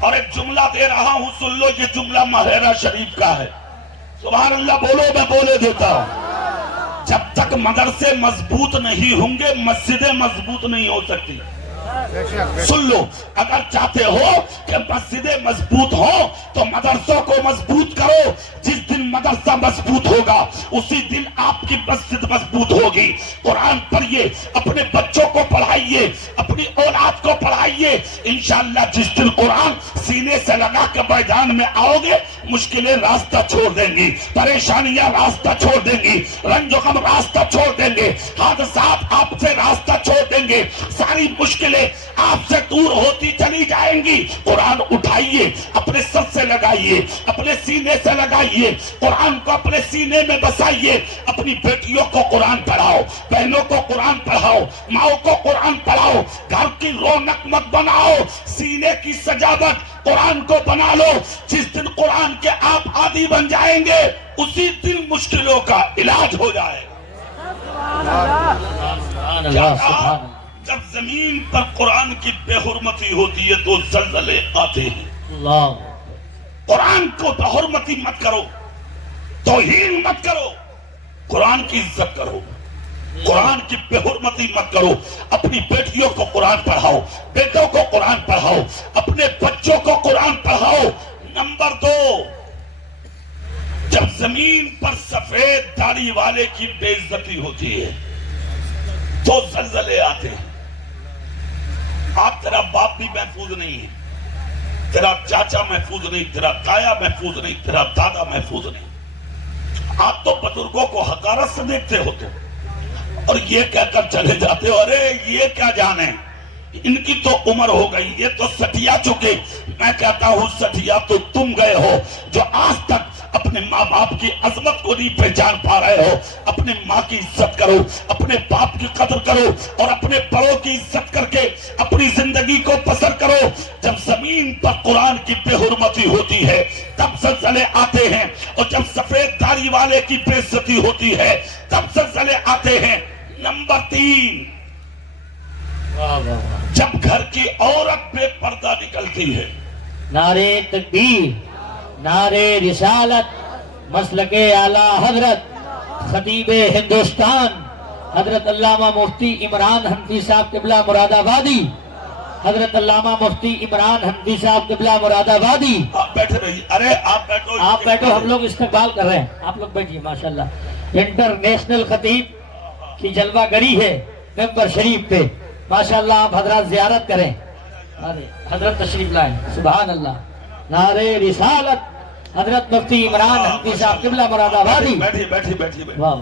اور ایک جملہ دے رہا ہوں، سن لو، یہ جملہ ماہرہ شریف کا ہے۔ سبحان اللہ بولو، میں بولے دیتا ہوں۔ جب تک مدرسے مضبوط نہیں ہوں گے مسجدیں مضبوط نہیں ہو سکتی۔ بے شک بے شک سن لو، اگر چاہتے ہو کہ مسجدیں مضبوط ہوں تو مدرسوں کو مضبوط کرو۔ جس دن مدرسہ مضبوط ہوگا اسی دن آپ کی مسجد مضبوط ہوگی۔ قرآن پڑھیے، اپنے بچوں کو پڑھائیے، اپنی اولاد کو پڑھائیے۔ انشاءاللہ جس دن قرآن سینے سے لگا کے میدان میں آؤ گے مشکلیں راستہ چھوڑ دیں گی، پریشانیاں راستہ چھوڑ دیں گی، رنج و غم راستہ چھوڑ دیں گے، حادثات آپ سے راستہ چھوڑ دیں گے، ساری مشکلیں آپ سے دور ہوتی چلی جائیں گی۔ قرآن اٹھائیے، اپنے سر سے لگائیے، اپنے سینے سے لگائیے، قرآن کو اپنے سینے میں بسائیے۔ اپنی بیٹیوں کو قرآن پڑھاؤ، بہنوں کو قرآن پڑھاؤ، ماؤں کو قرآن پڑھاؤ۔ گھر کی رونق مت بناؤ، سینے کی سجاوٹ قرآن کو بنا لو۔ جس دن قرآن کے آپ عادی بن جائیں گے اسی دن مشکلوں کا علاج ہو جائے گا۔ سبحان اللہ سبحان اللہ۔ جب زمین پر قرآن کی بے حرمتی ہوتی ہے تو زلزلے آتے ہیں۔ اللہ قرآن کو بے حرمتی مت کرو، توہین مت کرو، قرآن کی عزت کرو، قرآن کی بے حرمتی مت کرو۔ اپنی بیٹیوں کو قرآن پڑھاؤ، بیٹوں کو قرآن پڑھاؤ، اپنے بچوں کو قرآن پڑھاؤ۔ نمبر 2، جب زمین پر سفید داڑھی والے کی بے عزتی ہوتی ہے تو زلزلے آتے ہیں۔ آپ تیرا باپ بھی محفوظ نہیں ہے، تیرا چاچا محفوظ نہیں، تیرا تایا محفوظ نہیں، تیرا دادا محفوظ نہیں۔ آپ تو بزرگوں کو حقارت سے دیکھتے ہوتے اور یہ کہہ کر چلے جاتے ہو، ارے یہ کیا جانے، ان کی تو عمر ہو گئی، یہ تو سٹیا چکے۔ میں کہتا ہوں سٹیا تو تم گئے ہو جو آج تک اپنے ماں باپ کی عظمت کو نہیں پہچان پا رہے ہو۔ اپنے ماں کی عزت کرو، اپنے باپ کی قدر کرو اور اپنے بڑوں کی عزت کر کے اپنی زندگی کو بسر کرو۔ جب زمین پر قرآن کی بے حرمتی ہوتی ہے تب زلزلے آتے ہیں، اور جب سفید داڑھی والے کی بے عزتی ہوتی ہے تب زلزلے آتے ہیں۔ نمبر 3، جب گھر کی عورت بے پردہ نکلتی ہے۔ نعرے تکبیر، نعرے رسالت، مسلک اعلیٰ حضرت خطیب ہندوستان حضرت علامہ مفتی عمران حنفی صاحب قبلہ مراد آبادی، حضرت علامہ مفتی عمران حنفی صاحب قبلہ مراد آبادی۔ آپ بیٹھے رہیے، ارے آپ بیٹھو، آپ بیٹھو، ہم لوگ استقبال کر رہے ہیں، آپ لوگ بیٹھیے۔ ماشاءاللہ انٹرنیشنل خطیب کی جلوہ گری ہے ممبر شریف پہ، ماشاءاللہ آپ حضرات زیارت کریں، حضرت تشریف لائیں۔ سبحان اللہ، نعرے رسالت حضرت مفتی عمران حنفی صاحب قبلہ مراد آبادی۔ بیٹھیے بیٹھیے بیٹھیے بیٹھیے، واہ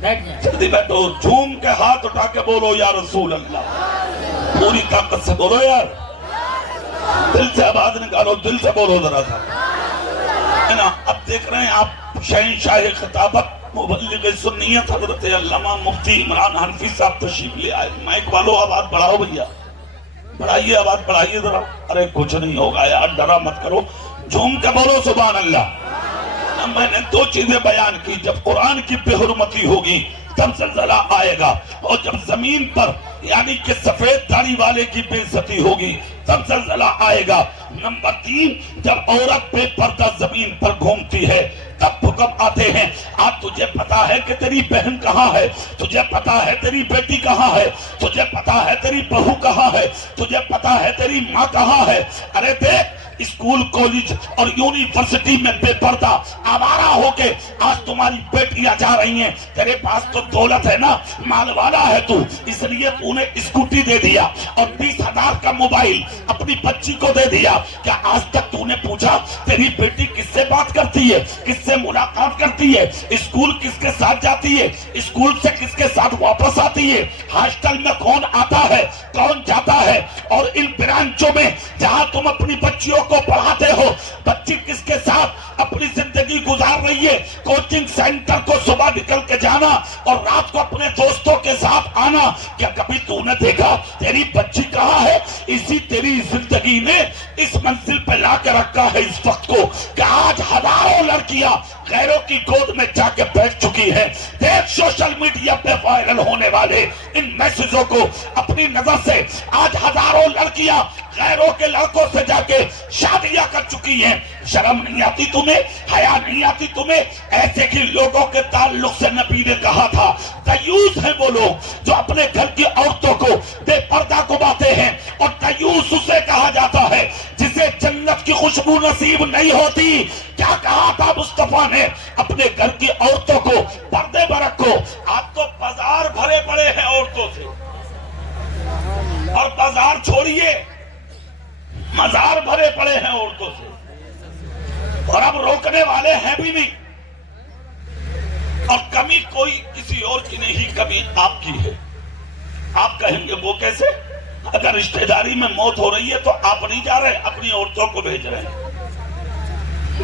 بیٹھ جائیں۔ جلدی بیٹھو، جھوم کے ہاتھ اٹھا کے بولو یا رسول اللہ، پوری طاقت سے بولو یار، دل سے آواز نکالو، دل سے بولو ذرا سا۔ اب دیکھ رہے ہیں آپ شہنشاہ خطابت مبلغ سنیت حضرت علامہ مفتی عمران حنفی صاحب تشریف لے آئے۔ مائک والو آواز بڑھاؤ بھیا، بڑھائیے آواز، بڑھائیے ذرا۔ ارے کچھ نہیں ہوگا یار، ڈرا مت کرو، جھوم کے بولو سبحان اللہ۔ میں نے 2 چیزیں بیان کی، جب قرآن کی بے حرمتی ہوگی تب زلزلہ آئے گا، اور جب زمین پر یعنی کہ سفید داڑھی والے کی بے عزتی ہوگی تب زلزلہ آئے گا۔ نمبر 3، جب عورت بے پردہ زمین پر گھومتی ہے تب حکم آتے ہیں۔ آج تجھے پتا ہے کہ تیری بہن کہاں ہے، تجھے پتا ہے تیری بیٹی کہاں ہے، تجھے پتا ہے تیری بہو کہاں ہے، تجھے پتا ہے تیری ماں کہاں ہے۔ ارے دیکھ، اسکول، کالج اور یونیورسٹی میں بے پردہ آوارہ ہو کے آج تمہاری بیٹیاں جا رہی ہیں۔ تیرے پاس تو دولت ہے نا، مال والا ہے تو، اس لیے تو نے اسکوٹی دے دیا اور 20,000 کا موبائل اپنی بچی کو دے دیا۔ کیا آج تک تو نے پوچھا تیری بیٹی کس سے بات کرتی ہے، کس سے ملاقات کرتی ہے، اسکول کس کے ساتھ جاتی ہے، اسکول سے کس کے ساتھ واپس آتی ہے، ہاسٹل میں کون آتا ہے کون جاتا ہے، اور ان برانچوں میں جہاں تم اپنی بچیوں کو پڑھاتے ہو، بچی کس کے ساتھ اپنی زندگی گزار رہی ہے، کوچنگ سینٹر کو صبح نکل کے جانا اور رات کو اپنے دوستوں کے ساتھ آنا، کیا کبھی تو نے دیکھا تیری بچی کہاں ہے؟ اسی تیری زندگی نے اس منزل پہ لا کے رکھا ہے اس وقت کو کہ آج ہزاروں لڑکیاں غیروں کی گود میں جا کے بیٹھ چکی ہے۔ دیکھ سوشل میڈیا پہ وائرل ہونے والے ان میسجوں کو اپنی نظر سے، آج ہزاروں لڑکیاں غیروں کے لڑکوں سے جا کے شادیاں کر چکی ہیں۔ شرم نہیں آتی تمہیں؟ حیا نہیں آتی تمہیں؟ ایسے ہی لوگوں کے تعلق سے نبی نے کہا تھا دیوس ہیں وہ لوگ جو اپنے گھر کی عورتوں کو بے پردہ گماتے ہیں، اور دیوس اسے کہا جاتا ہے جسے جنت کی خوشبو نصیب نہیں ہوتی۔ کیا کہا تھا مصطفیٰ نے؟ اپنے گھر کی عورتوں کو پردے میں رکھو۔ آج تو بازار بھرے پڑے ہیں عورتوں سے، اور بازار چھوڑیے مزار بھرے پڑے ہیں عورتوں سے، اور اب روکنے والے ہیں بھی نہیں۔ اور کمی کوئی کسی اور کی نہیں، کمی آپ کی ہے۔ آپ کہیں گے وہ کیسے؟ اگر رشتہ داری میں موت ہو رہی ہے تو آپ نہیں جا رہے، اپنی عورتوں کو بھیج رہے ہیں۔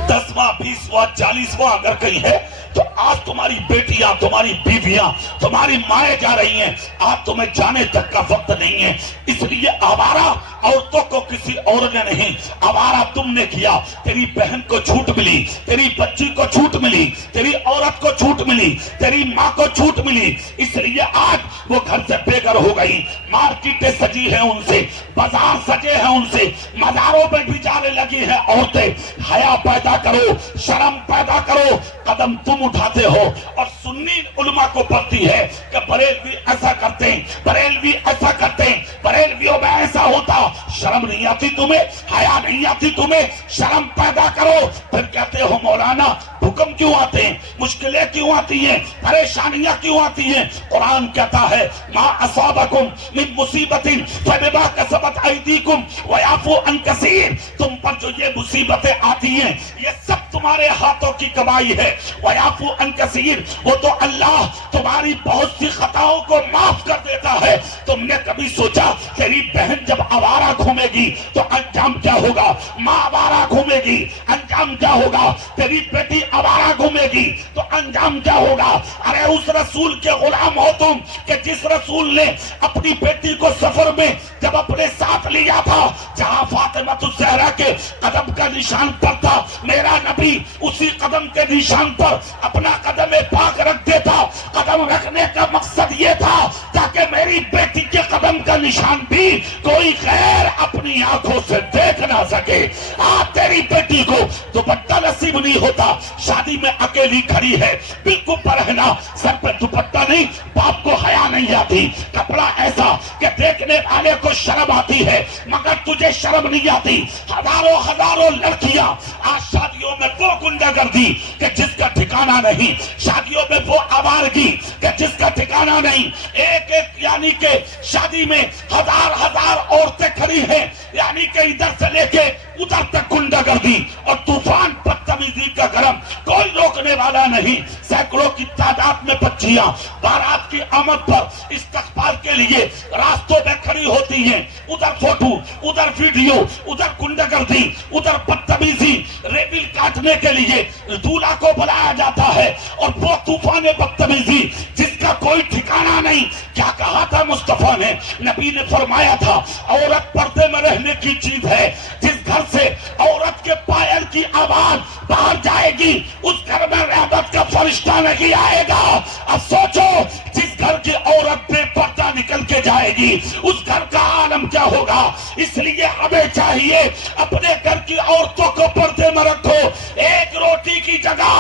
10واں 20واں 40واں اگر کہیں ہے تو آج تمہاری بیٹیاں، تمہاری بیویاں، تمہاری مائیں جا رہی ہیں، آج تمہیں جانے تک کا وقت نہیں ہے۔ اس لیے آوارہ عورتوں کو کسی اور نے نہیں، آوارہ تم نے کیا۔ تیری بہن کو چھوٹ ملی، تیری بچی کو چھوٹ ملی، تیری عورت کو چھوٹ ملی، تیری ماں کو چھوٹ ملی، اس لیے آج وہ گھر سے بے گھر ہو گئی۔ مارکیٹیں سجی ہیں ان سے، بازار سجے ہیں ان سے، مزاروں میں بھی جانے لگی ہیں عورتیں۔ حیا پیدا کرو، شرم پیدا کرو، قدم تم اٹھاتے ہو۔ اور سنی علماء کو پڑھتی ہے کہ بریلوی ایسا کرتے ہیں، بریلوی ایسا کرتے ہیں، بریلویوں میں ایسا ہوتا۔ شرم نہیں آتی تمہیں؟ حیا نہیں آتی تمہیں؟ شرم پیدا کرو۔ پھر کہتے ہو مولانا حکم کیوں آتے ہیں، مشکلیں کیوں آتی ہیں، پریشانیاں کیوں آتی ہیں؟ قرآن کہتا ہے ما اصابکم من مصیبت فبما کسبت ایدیکم ویعفو عن کثیر، تم پر جو یہ مصیبتیں آتی ہیں یہ سب تمہارے ہاتھوں کی کمائی ہے۔ ویعفو عن کثیر، وہ تو اللہ تمہاری بہت سی خطاؤں کو معاف کر دیتا ہے۔ تم نے کبھی سوچا تیری بہن جب آوارہ گھومے گی تو انجام کیا ہوگا؟ ماں آوارہ گھومے گی انجام کیا ہوگا؟ تیری بیٹی آوارہ گھومے گی تو انجام کیا ہوگا؟ ارے اس رسول کے غلام ہو تم کہ جس رسول نے اپنی بیٹی کو سفر میں جب اپنے ساتھ لیا تھا، جہاں فاطمہ الزہرا کے قدم کا نشان پر تھا، میرا نبی اسی قدم کے نشان پر اپنا قدم پاک رکھ دیتا۔ قدم رکھنے کا مقصد یہ تھا تاکہ میری بیٹی کے قدم کا نشان بھی کوئی غیر اپنی آنکھوں سے دیکھ نہ سکے۔ آج تیری بیٹی کو دوپٹہ نصیب نہیں ہوتا، شادی میں اکیلی کھڑی ہے، بالکل پرہنا، سر پہ دوپٹہ نہیں، باپ کو حیا نہیں آتی، کپڑا ایسا کہ دیکھنے والے کو شرم آتی ہے مگر تجھے شرم نہیں آتی۔ ہزاروں لڑکیاں آج شادیوں میں وہ گنڈا گردی کہ جس کا ٹھکانہ نہیں، شادیوں میں وہ آوارگی کہ جس کا ٹھکانہ نہیں۔ ایک یعنی کہ شادی میں ہزار عورتیں کھڑی ہیں، یعنی کہ ادھر سے لے کے ادھر تک گنڈا گردی اور طوفان بدتمیزی کا گرم، کوئی روکنے والا نہیں۔ سینکڑوں کی تعداد میں بچیاں بارات کی آمد پر استقبال کے لیے راستوں میں کھڑی ہوتی ہیں، ادھر فوٹو، ادھر ویڈیو، ادھر گنڈا گردی، ادھر بدتمیزی، ریبل کاٹنے کے لیے دولہا کو بلایا جاتا ہے، اور وہ طوفان بدتمیزی جس کا کوئی ٹھکانہ نہیں۔ کیا کہا تھا مصطفیٰ نے؟ نبی نے فرمایا تھا عورت پردے میں رہنے کی چیز ہے، جس گھر سے عورت کے پائل کی آواز باہر جائے گی اس گھر میں رحمت کا فرشتہ نہیں آئے گا۔ اب سوچو جس گھر کی عورت بے پردہ نکل کے جائے گی اس گھر کا عالم کیا ہوگا؟ اس لیے ہمیں چاہیے اپنے گھر کی عورتوں کو پردے میں رکھو، ایک روٹی کی جگہ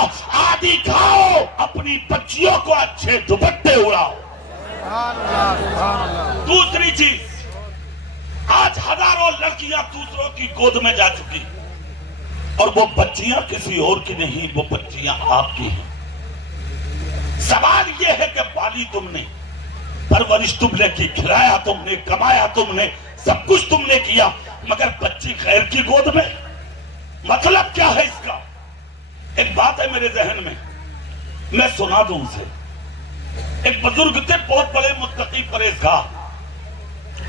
آدھی کھاؤ، اپنی بچیوں کو اچھے دوپٹے اڑاؤ۔ دوسری چیز، آج ہزاروں لڑکیاں دوسروں کی گود میں جا چکی، اور وہ بچیاں کسی اور کی نہیں، وہ بچیاں آپ کی ہیں۔ سوال یہ ہے کہ پالی تم نے، پرورش تم نے کی، کھلایا تم نے، کمایا تم نے، سب کچھ تم نے کیا، مگر بچی خیر کی گود میں، مطلب کیا ہے اس کا؟ ایک بات ہے میرے ذہن میں، میں سنا دوں ان سے۔ ایک بزرگ تھے، بہت بڑے متقی پرہیزگار،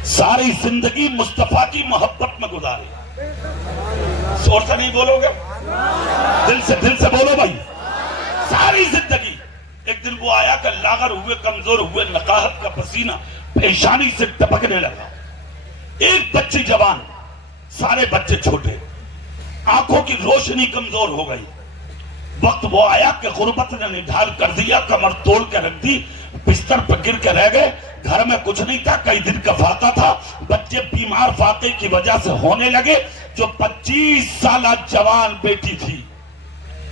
ساری زندگی مصطفیٰ کی محبت میں گزاری، زور سے نہیں بولو گے؟ دل سے بولو بھائی. ساری زندگی ایک دن وہ آیا کہ لاغر ہوئے, کمزور ہوئے, نقاہت کا پسینہ پیشانی سے ٹپکنے لگا. ایک بچی جوان, سارے بچے چھوٹے, آنکھوں کی روشنی کمزور ہو گئی. وقت وہ آیا کہ غربت نے نڈھال کر دیا, کمر توڑ کے رکھ دی, بستر پر گر کے رہ گئے. گھر میں کچھ نہیں تھا, کئی دن کا فاقہ تھا. بچے بیمار فاقے کی وجہ سے ہونے لگے. جو 25 سالہ جوان بیٹی تھی,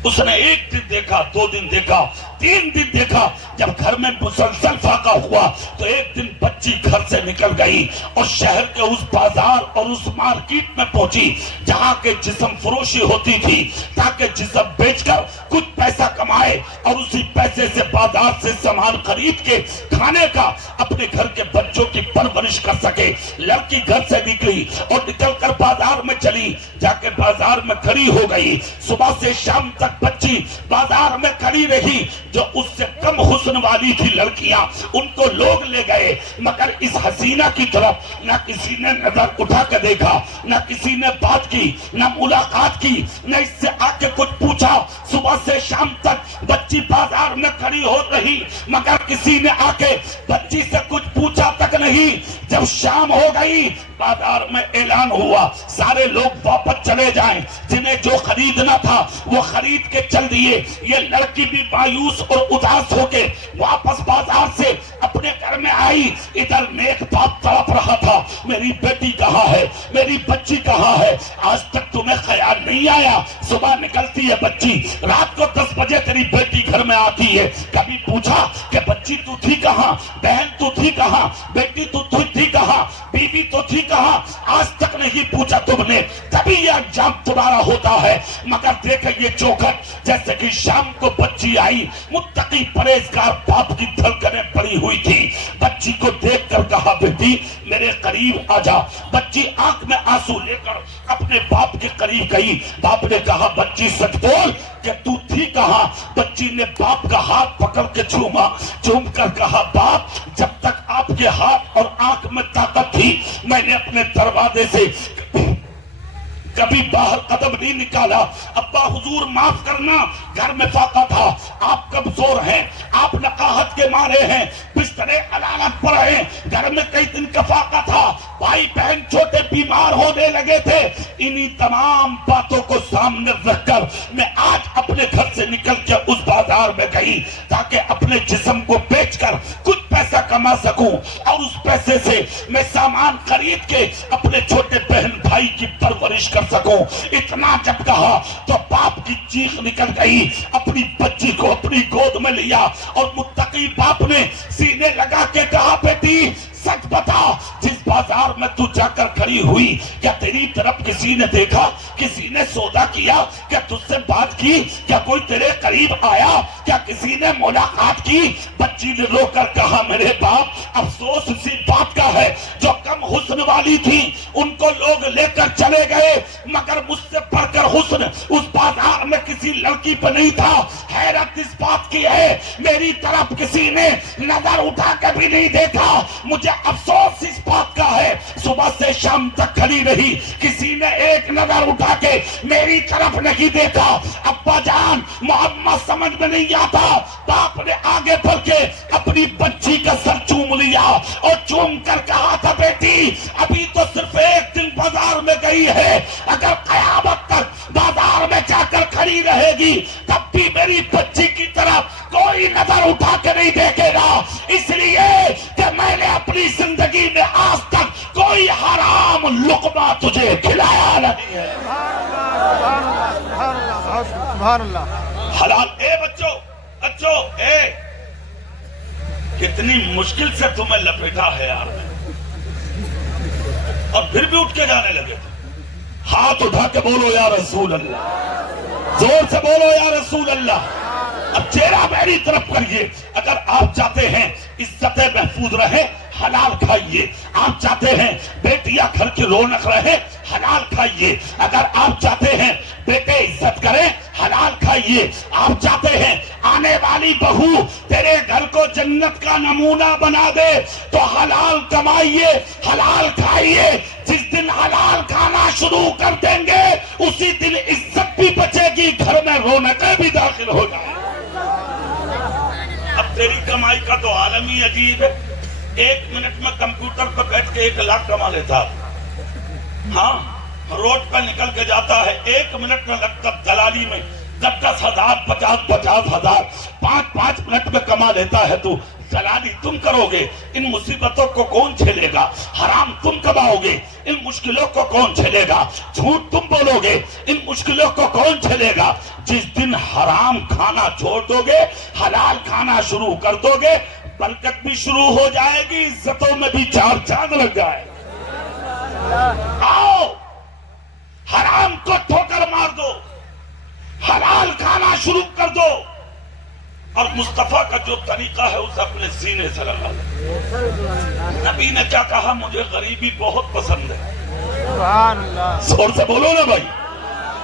اس نے ایک دن دیکھا, 2 دن دیکھا, 3 دن دیکھا. جب گھر میں مسلسل فاقہ ہوا تو ایک دن بچی گھر سے نکل گئی اور شہر کے اس بازار اور اس مارکیٹ میں پہنچی جہاں کے جسم فروشی ہوتی تھی, تاکہ جسم بیچ کر کچھ پیسہ کمائے اور اسی پیسے سے بازار سے سامان خرید کے کھانے کا اپنے گھر کے بچوں کی پرورش کر سکے. لڑکی گھر سے نکلی اور نکل کر بازار میں چلی. جا کے بازار میں کھڑی ہو گئی. صبح سے شام تک بچی بازار میں کھڑی رہی. جو اس سے کم حسن والی تھی لڑکیاں, ان کو لوگ لے گئے, مگر اس حسینہ کی طرف نہ کسی نے نظر اٹھا کے دیکھا, نہ کسی نے بات کی, نہ ملاقات کی, نہ اس سے آ کے کچھ پوچھا. صبح سے شام تک بچی بازار میں کھڑی ہو رہی, مگر کسی نے آ کے بچی سے کچھ پوچھا تک نہیں. جب شام ہو گئی, بازار میں اعلان ہوا سارے لوگ واپس چلے جائیں, جنہیں جو خریدنا تھا وہ خرید کے چل دیے. یہ لڑکی بھی مایوس اور اداس ہو کے واپس بازار سے اپنے گھر میں آئی. ادھر نیک باپ تڑپ رہا تھا, میری بیٹی کہاں ہے, میری بچی کہاں ہے, آج تک تمہیں خیال نہیں آیا. صبح نکلتی ہے بچی, رات کو 10 بجے تیری بیٹی گھر میں آتی ہے. کبھی پوچھا کہ بچی تو تھی کہاں, بہن تو تھی کہاں, بیٹی تو تھی کہاں, بیوی تو تھی کہاں؟ آج تک نہیں پوچھا تم نے. تبھی یہ انجام تمہارا ہوتا ہے. مگر دیکھ یہ چوکھٹ, جیسے کہ شام کو بچی آئی, متقی پرہیزگار باپ کی دھڑکنیں پڑی ہوئی تھی. بچی کو دیکھ کر کہا بیٹی میرے قریب آ جا. بچی آنکھ میں آنسو لے کر اپنے باپ کے قریب گئی. باپ نے کہا بچی سچ بول کہ تو تھی کہاں؟ بچی نے باپ کا ہاتھ پکڑ کے چوم کر کہا باپ جب تک آپ کے ہاتھ اور آنکھ میں طاقت تھی میں نے اپنے دروازے سے کبھی باہر قدم نہیں نکالا. ابا حضور معاف کرنا, گھر میں فاقہ تھا, آپ کمزور ہیں, آپ نقاہت کے مارے ہیں, بسترے علالت پر ہیں, گھر میں کئی دن کا فاقہ تھا, بھائی بہن چھوٹے بیمار ہونے لگے تھے. انہی تمام باتوں کو سامنے رکھ کر میں آج اپنے گھر سے نکل کے اس بازار میں گئی تاکہ اپنے جسم کو بیچ کر کچھ پیسہ کما سکوں اور اس پیسے سے میں سامان خرید کے اپنے چھوٹے بہن بھائی کی پرورش کر سکوں. اتنا جب کہا تو باپ کی چیخ نکل گئی. اپنی بچی کو اپنی گود میں لیا اور متقی باپ نے سینے لگا کے کہا بیٹی سچ بتا, جس بازار میں تو جا کر کھڑی ہوئی کیا تیری طرف کسی نے دیکھا, کسی نے سودا کیا, کیا تجھ سے بات کی, کیا کوئی تیرے قریب آیا, کیا کسی نے ملاقات کی؟ بچی نے رو کر کہا میرے باپ افسوس اسی بات کا ہے جو کم حسن والی تھی ان کو لوگ لے کر چلے گئے, مگر مجھ سے بڑھ کر حسن اس بازار میں کسی لڑکی پہ نہیں تھا. حیرت اس بات کی ہے میری طرف کسی نے نظر اٹھا کے بھی نہیں دیکھا. مجھے افسوس اس بات کا ہے صبح سے شام تک کھڑی رہی, کسی نے ایک نظر اٹھا کے میری طرف نہیں دیکھا. ابا جان محمد سمجھ میں نہیں آتا. باپ نے آگے بڑھ کے اپنی بچی کا سر چوم لیا اور چوم کر کہا تھا بیٹی ابھی تو صرف ایک دن بازار میں گئی ہے, اگر قیامت تک بازار میں جا کر کھڑی رہے گی تب بھی میری بچی کی طرف کوئی نظر اٹھا کے نہیں دیکھے گا. اس لیے کہ میں نے اپنی زندگی میں آج تک کوئی حرام لقمہ تجھے کھلایا نہیں ہے. سبحان اللہ. حلال اے بچوں اے کتنی مشکل سے تمہیں لپیٹا ہے یار میں, اور پھر بھی اٹھ کے جانے لگے تھے. ہاتھ اٹھا کے بولو یا رسول اللہ, زور سے بولو یا رسول اللہ. اب چہرہ میری طرف کریے. اگر آپ چاہتے ہیں عزت محفوظ رہے حلال کھائیے, آپ چاہتے ہیں بیٹیاں گھر کی رونق رہے حلال کھائیے, اگر آپ چاہتے ہیں بیٹے عزت کریں حلال کھائیے, آپ چاہتے ہیں آنے والی بہو تیرے گھر کو جنت کا نمونہ بنا دے تو حلال کمائیے حلال کھائیے. جس دن حلال کھانا شروع کر دیں گے اسی دن عزت بھی بچے گی، گھر میں رونقیں بھی داخل ہو جائیں۔ اب تیری کمائی کا تو عالم ہی عجیب ہے، 1 منٹ میں کمپیوٹر پر بیٹھ کے 1 لاکھ کما لیتا، ہاں روڈ پر نکل کے جاتا ہے، 1 منٹ میں لگتا دلالی میں 10,000 50,000 5 منٹ میں کما لیتا ہے۔ تو دلالی تم کرو گے، ان مصیبتوں کو کون جھیلے گا؟ حرام تم کماؤ گے، ان مشکلوں کو کون جھیلے گا؟ جھوٹ تم بولو گے، ان مشکلوں کو کون جھیلے گا؟ جس دن حرام کھانا چھوڑ دو گے، حلال کھانا شروع کر دو گے، برکت بھی شروع ہو جائے گی، عزتوں میں بھی 4 چاند لگ جائے گا۔ آؤ حرام کو ٹھوکر مار دو، حلال کھانا شروع کر دو، اور مصطفیٰ کا جو طریقہ ہے اسے اپنے سینے سے لگا دو۔ نبی نے کیا کہا؟ مجھے غریبی بہت پسند ہے۔ سبحان اللہ، زور سے بولو نا بھائی۔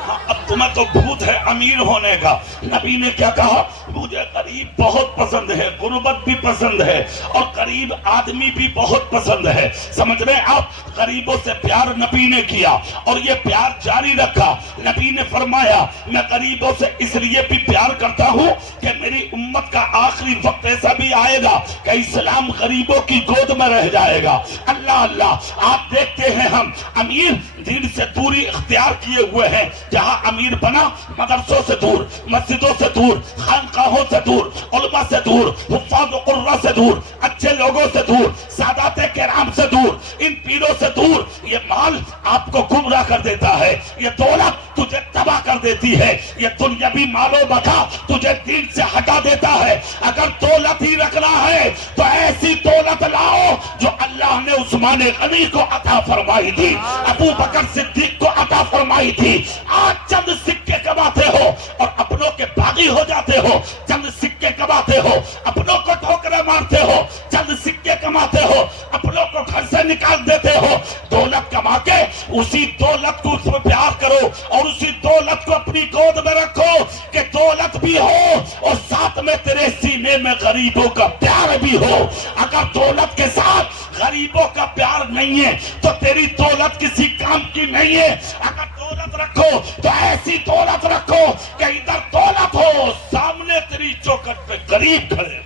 ہاں اب تمہیں تو بھوت ہے امیر ہونے کا، نبی نے کیا کہا؟ مجھے غریب بہت پسند ہے، غربت بھی پسند ہے، اور غریب آدمی بھی بہت پسند ہے۔ سمجھ رہے آپ؟ غریبوں سے پیار نبی نے کیا اور یہ پیار جاری رکھا۔ نبی نے فرمایا میں غریبوں سے اس لیے بھی پیار کرتا ہوں کہ میری امت کا آخری وقت ایسا بھی آئے گا کہ اسلام غریبوں کی گود میں رہ جائے گا۔ اللہ اللہ، آپ دیکھتے ہیں ہم امیر دین سے دوری اختیار کیے ہوئے ہیں، جہاں امیر بنا مدرسوں سے دور، مسجدوں سے دور، خانقاہوں سے دور، علماء سے دور، حفاظ و قراء سے دور، اچھے لوگوں سے دور، سادات کرام سے دور، ان پیروں سے دور۔ یہ مال آپ کو گمراہ کر دیتا ہے، یہ دولت تجھے تباہ کر دیتی ہے، یہ دنیاوی مال و متاع تجھے دین سے ہٹا دیتا ہے۔ اگر دولت ہی رکھنا ہے تو ایسی دولت لاؤ جو اللہ نے عثمان غنی کو عطا فرمائی تھی، ابو بکر صدیق کو عطا فرمائی تھی۔ آج چند سکے کماتے ہو اور اپنوں کے باغی ہو جاتے ہو، چند سکے کماتے ہو اپنوں کو ٹھوکریں مارتے ہو، چند سکے کماتے ہو اپنوں کو گھر سے نکال دیتے ہو۔ دولت کما کے اسی دولت کو اس میں پیار کرو اور اسی دولت کو اپنی گود میں رکھو کہ دولت بھی ہو اور ساتھ میں تیرے سینے میں غریبوں کا پیار بھی ہو۔ اگر دولت کے ساتھ غریبوں کا پیار نہیں ہے تو تیری دولت کسی کام کی نہیں ہے۔ اگر دولت رکھو تو ایسی دولت رکھو کہ ادھر دولت ہو، سامنے تیری چوکھٹ پہ غریب کھڑے۔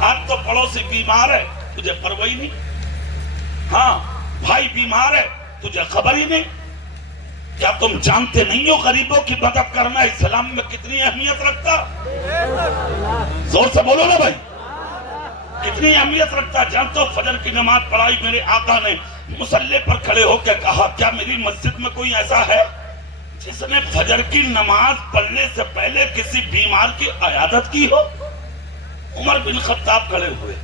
آج تو پڑوسی بیمار ہے، تجھے پرواہ ہی نہیں۔ ہاں بھائی بیمار ہے، تجھے خبر ہی نہیں۔ کیا تم جانتے نہیں ہو غریبوں کی مدد کرنا اسلام میں کتنی اہمیت رکھتا؟ زور سے بولو نا بھائی، کتنی اہمیت رکھتا؟ جانتے ہو فجر کی نماز پڑھائی، میرے آقا نے مصلی پر کھڑے ہو کے کہا کیا میری مسجد میں کوئی ایسا ہے جس نے فجر کی نماز پڑھنے سے پہلے کسی بیمار کی عیادت کی ہو؟ عمر بن خطاب کھڑے ہوئے،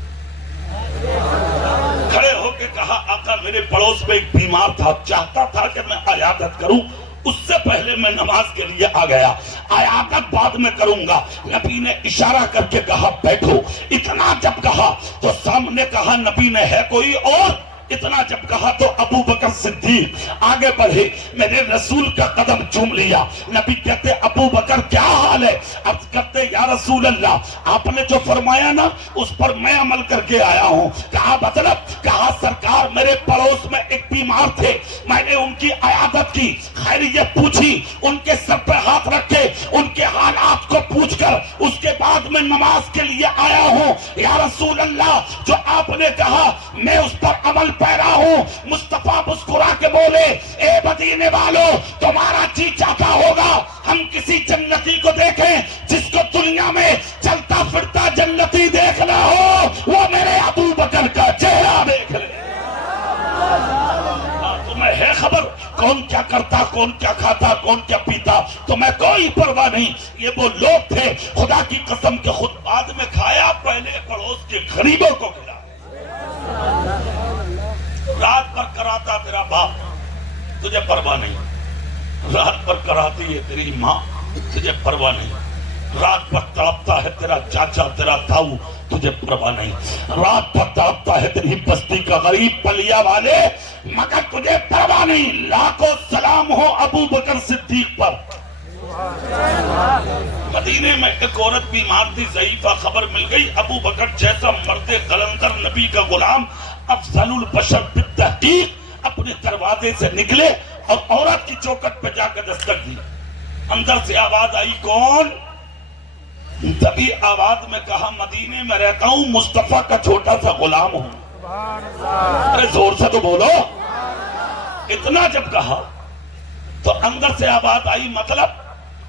کھڑے ہو کے کہا آقا میرے پڑوس میں ایک بیمار تھا، چاہتا تھا کہ میں عیادت کروں، اس سے پہلے میں نماز کے لیے آ گیا، عیادت بعد میں کروں گا۔ نبی نے اشارہ کر کے کہا بیٹھو۔ اتنا جب کہا تو سامنے کہا نبی نے ہے کوئی اور؟ اتنا جب کہا تو ابو بکر صدیق آگے بڑھے، میرے رسول کا قدم چوم لیا۔ نبی کہتے ابو بکر کیا حال ہے؟ عرض کرتے یا رسول اللہ آپ نے جو فرمایا نا اس پر میں عمل کر کے آیا ہوں۔ کہا مطلب؟ کہا سرکار میرے پڑوس میں ایک بیمار تھے، میں نے ان کی عیادت کی، خیریت پوچھی، ان کے سر پہ ہاتھ رکھے، ان کے حالات کو پوچھ کر اس کے بعد میں نماز کے لیے آیا ہوں۔ یا رسول اللہ جو آپ نے کہا میں اس پر عمل پیرا ہوں۔ مصطفیٰ مسکرا کے بولے اے مدینے والوں تمہارا جی چاہتا ہوگا ہم کسی جنتی کو دیکھیں جس کو دنیا میں چلتا پھرتا جنتی دیکھنا ہو، وہ میرے ابو بکر کا چہرہ دیکھ لے۔ تمہیں ہے خبر کون کیا کرتا، کون کیا کھاتا، کون کیا پیتا؟ تمہیں کوئی پرواہ نہیں۔ یہ وہ لوگ تھے خدا کی قسم کے خود بعد میں کھایا، پہلے پڑوس کے غریبوں کو کھلا۔ رات پر کراتا تیرا باپ، تجھے پرواہ نہیں۔ رات پر کراتی ہے تیری ماں، تجھے پرواہ نہیں۔ رات پر تڑپتا ہے تیرا چاچا، تیرا تاؤ، تجھے پرواہ نہیں۔ رات پر تڑپتا ہے تیری بستی کا غریب پلیا والے، مگر تجھے پرواہ نہیں۔ لاکھوں سلام ہو ابو بکر صدیق پر۔ مدینے میں ایک عورت بیمار تھی، ضعیفہ، خبر مل گئی ابو بکر جیسا مرد قلندر نبی کا غلام افضل البشر بالتحقیق اپنے دروازے سے نکلے اور عورت کی چوکٹ پہ جا کے دستک دی. اندر سے آواز آئی کون؟ تبھی آواز میں کہا مدینے میں رہتا ہوں، مصطفیٰ کا چھوٹا سا غلام ہوں. ارے زور سے تو بولو. اتنا جب کہا تو اندر سے آواز آئی مطلب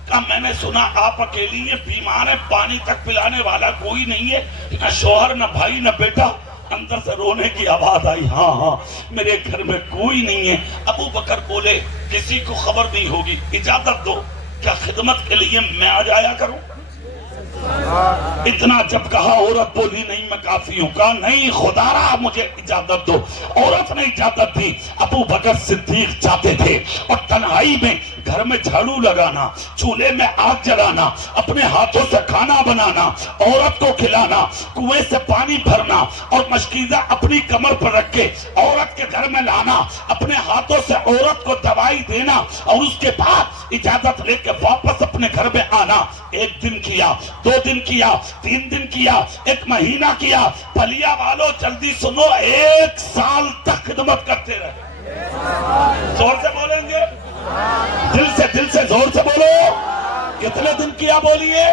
کہا میں نے سنا آپ اکیلی ہیں، بیمار ہیں، پانی تک پلانے والا کوئی نہیں ہے، نہ شوہر نہ بھائی نہ بیٹا. اندر سے رونے کی آواز آئی ہاں میرے گھر میں کوئی نہیں ہے. ابو بکر بولے کسی کو خبر نہیں ہوگی، اجازت دو کیا خدمت کے لیے میں آ جایا کروں؟ اتنا جب کہا عورت بولی نہیں میں کافی ہوں. کہا نہیں خدا را مجھے اجازت دو. عورت نے اجازت دی. ابو بکر صدیق چاہتے تھے اور تنہائی میں گھر میں جھاڑو لگانا، چولہے میں آگ جلانا، اپنے ہاتھوں سے کھانا بنانا، عورت کو کھلانا، کنویں سے پانی بھرنا اور مشکیزہ اپنی کمر پر رکھ کے عورت کے گھر میں لانا، اپنے ہاتھوں سے عورت کو دوائی دینا اور اس کے بعد اجازت لے کے واپس اپنے گھر میں آنا. ایک دن کیا، 2 دن کیا، 3 دن کیا، 1 مہینہ کیا. پلیا والوں جلدی سنو، 1 سال تک خدمت کرتے رہے. زور سے بولیں گے، دل سے زور سے بولو. کتنے دن کیا بولیے؟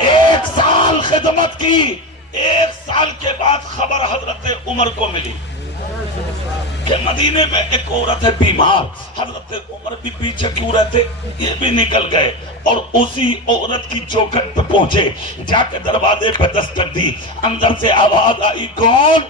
1 سال خدمت کی. 1 سال کے بعد خبر حضرت عمر کو ملی کہ مدینے میں ایک عورت ہے بیمار. حضرت عمر بھی پیچھے کیوں رہتے، یہ بھی نکل گئے اور اسی عورت کی چوکھٹ پہ پہنچے. جا کے دروازے پہ دستک دی. اندر سے آواز آئی کون؟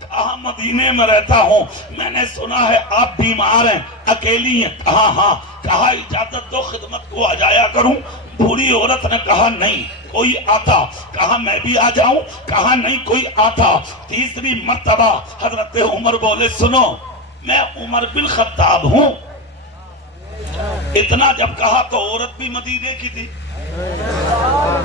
کہا مدینے میں رہتا ہوں، میں نے سنا ہے آپ بیمار ہیں، اکیلی ہیں. کہا ہاں. کہا اجازت دو خدمت کو آ جایا کروں. بوڑھی عورت نے کہا نہیں کوئی آتا. کہا میں بھی آ جاؤں. کہا نہیں کوئی آتا. تیسری مرتبہ حضرت عمر بولے سنو میں عمر بن خطاب ہوں. اتنا جب کہا تو عورت بھی مدینے کی تھی.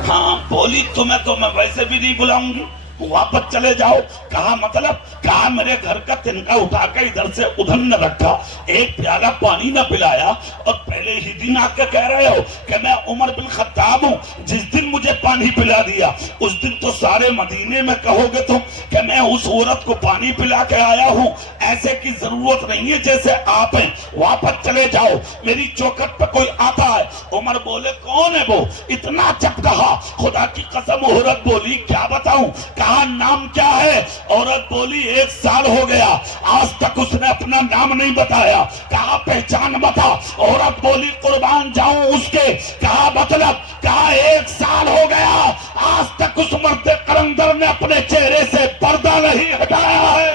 ہاں بولی تمہیں تو میں ویسے بھی نہیں بلاؤں گی، واپس چلے جاؤ. کہا مطلب؟ کہا میرے گھر کا تنکا اٹھا کے ادھر سے ادھر نہ رکھا، 1 پیالہ پانی نہ پلایا اور پہلے ہی دن آ کے کہہ رہے ہو کہ میں عمر بن خطاب ہوں. جس دن مجھے پانی پلا دیا اس دن تو سارے مدینے میں کہو گے تم کہ میں اس عورت کو پانی پلا کے آیا ہوں. ایسے کی ضرورت نہیں ہے جیسے آپ ہیں، واپس چلے جاؤ، میری چوکٹ پہ کوئی آتا ہے. عمر بولے کون ہے وہ؟ اتنا جب کہا خدا کی قسم عورت بولی کیا بتاؤں. کہا نام کیا ہے؟ عورت بولی 1 سال ہو گیا آج تک اس نے اپنا نام نہیں بتایا. کہا پہچان بتا. عورت بولی قربان جاؤں اس کے. کہا مطلب؟ کہا 1 سال ہو گیا آج تک اس مرد قلندر نے اپنے چہرے سے پردہ نہیں ہٹایا ہے.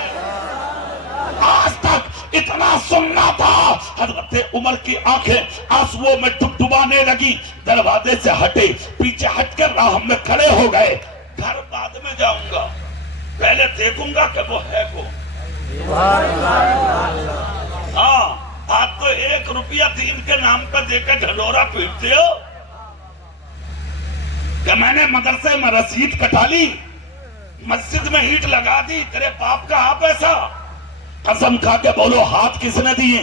آج تک اتنا سننا تھا. حضرت عمر کی آنکھیں آنسوؤں میں ڈبڈبانے لگی. دروازے سے ہٹے، پیچھے ہٹ کر راہ میں کھڑے ہو گئے. گھر بعد میں جاؤں گا، پہلے دیکھوں گا کہ وہ ہے کون. ہاں آپ تو 1 روپیہ دین کے نام پہ دے کے ڈھلورا پیٹتے ہو کہ میں نے مدرسے میں رسید کٹا لی، مسجد میں اینٹ لگا دی، تیرے باپ کا آپ ایسا. قسم کھا کے بولو ہاتھ کس نے دیے؟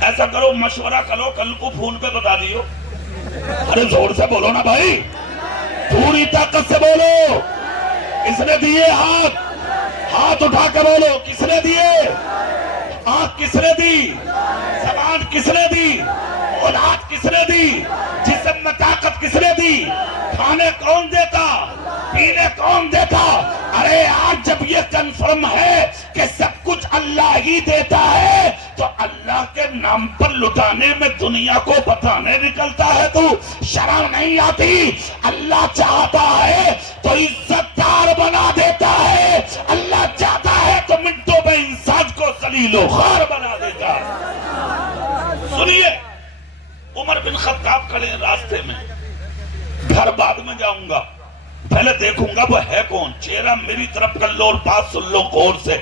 ایسا کرو مشورہ کرو، کل کو فون پہ بتا دیو. ارے زور سے بولو نا بھائی، پوری طاقت سے بولو. کس نے دیے ہاتھ؟ ہاتھ اٹھا کے بولو کس نے دیے؟ آنکھ کس نے دی؟ زبان کس نے دی؟ اولاد کس نے دی؟ جسم میں طاقت کس نے دی؟ کھانے کون دیتا؟ پینے کون دیتا؟ ارے آج جب یہ کنفرم ہے کہ سب کچھ اللہ ہی دیتا ہے تو اللہ کے نام پر لٹانے میں دنیا کو بتانے نکلتا ہے تو شرم نہیں آتی؟ اللہ چاہتا ہے تو عزت دار بنا دیتا ہے، اللہ چاہتا ہے تو منٹوں میں انسان کو ذلیل و خوار بنا دیتا ہے. سنیے عمر بن خطاب کھڑے راستے میں. گھر بعد میں جاؤں گا، پہلے دیکھوں گا وہ ہے کون. چہرہ میری طرف کر لو اور بات سن لو غور سے.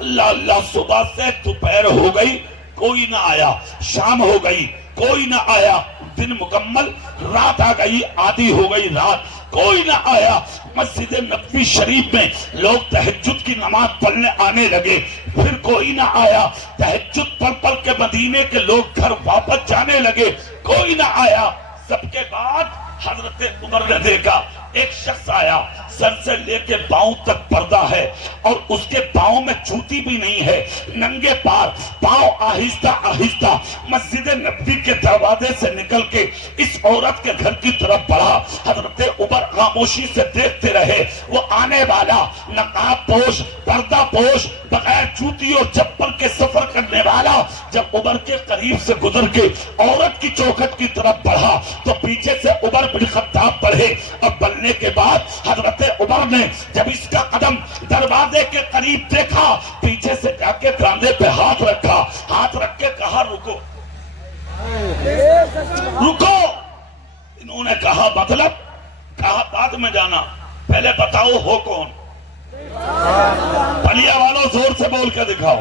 اللہ اللہ. صبح سے دوپہر ہو گئی کوئی نہ آیا، شام ہو گئی کوئی نہ آیا، دن مکمل، رات آ گئی، آدھی ہو گئی رات، کوئی نہ آیا. مسجد نبوی شریف میں لوگ تہجد کی نماز پڑھنے آنے لگے، پھر کوئی نہ آیا. تہجد پڑھ پڑھ کے مدینے کے لوگ گھر واپس جانے لگے، کوئی نہ آیا. سب کے بعد حضرت عمر نے دیکھا ایک شخص آیا، سر سے لے کے پاؤں تک پردہ ہے اور اس کے پاؤں میں جوتی بھی نہیں ہے، ننگے پاؤں آہستہ آہستہ مسجد نبوی کے دروازے سے نکل کے اس عورت کے گھر کی طرف بڑھا۔ حضرت عمر خاموشی سے دیکھتے رہے، وہ آنے والا نقاب پوش، پردہ پوش، بغیر جوتی اور چپل کے سفر کرنے والا جب عمر کے قریب سے گزر کے عورت کی چوکھٹ کی طرف بڑھا تو پیچھے سے عمر بن خطاب بڑھے، اور بڑھنے کے بعد حضرت عمر نے جب اس کا قدم دروازے کے قریب دیکھا، پیچھے سے جا کے کاندھے پہ ہاتھ رکھا، ہاتھ رکھ کے کہا رکو رکو۔ انہوں نے کہا مطلب؟ کہا بعد میں جانا، پہلے بتاؤ ہو کون؟ پلیا والوں زور سے بول کے دکھاؤ،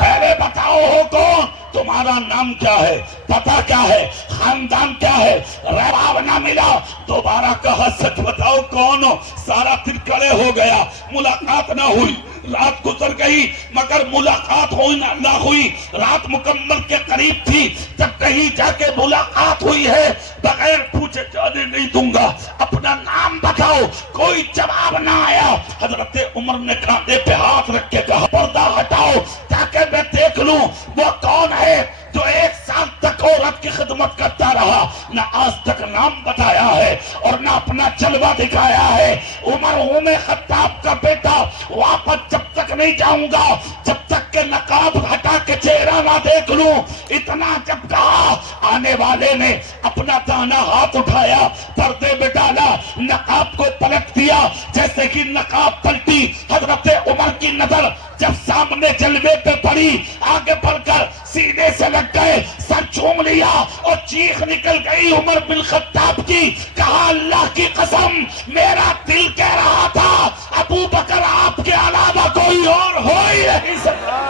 پہلے بتاؤ ہو کون؟ تمہارا نام کیا ہے، پتہ کیا ہے، خاندان کیا ہے؟ جواب نہ ملا، دوبارہ کہا سچ بتاؤ کون ہو؟ سارا دن کڑے ہو گیا، ملاقات نہ ہوئی، رات گزر گئی مگر ملاقات ہوئی نہ ہوئی، رات مکمل کے قریب تھی جب کہیں جا کے ملاقات ہوئی ہے، بغیر پوچھے جانے نہیں دوں گا، اپنا نام بتاؤ، کوئی جواب نہ آیا۔ حضرت عمر نے کاندھے پہ ہاتھ رکھ کے کہا پردہ ہٹاؤ تاکہ میں دیکھ لوں وہ کون ہے جو 1 سال تک عورت کی خدمت کرتا رہا، نہ آج تک نام بتایا ہے اور نہ اپنا جلوہ دکھایا ہے۔ عمر عمر خطاب کا بیٹا، واپس جب تک نہیں جاؤں گا جب تک کہ نقاب ہٹا کے چہرہ نہ دیکھ لوں۔ اتنا جب کہا، آنے والے نے اپنا دانا ہاتھ اٹھایا، پردے میں ڈالا، نقاب کو پلٹ دیا، جیسے کہ نقاب پلٹی حضرت عمر کی نظر جب سامنے جلوے پہ پڑی، آگے بڑھ کر سینے سے لگ گئے، سر چوم لیا اور چیخ نکل گئی عمر بن خطاب کی۔ کہا اللہ کی قسم، میرا دل کہہ رہا تھا ابو بکر آپ کے علاوہ کوئی اور ہو ہی نہیں سکتا۔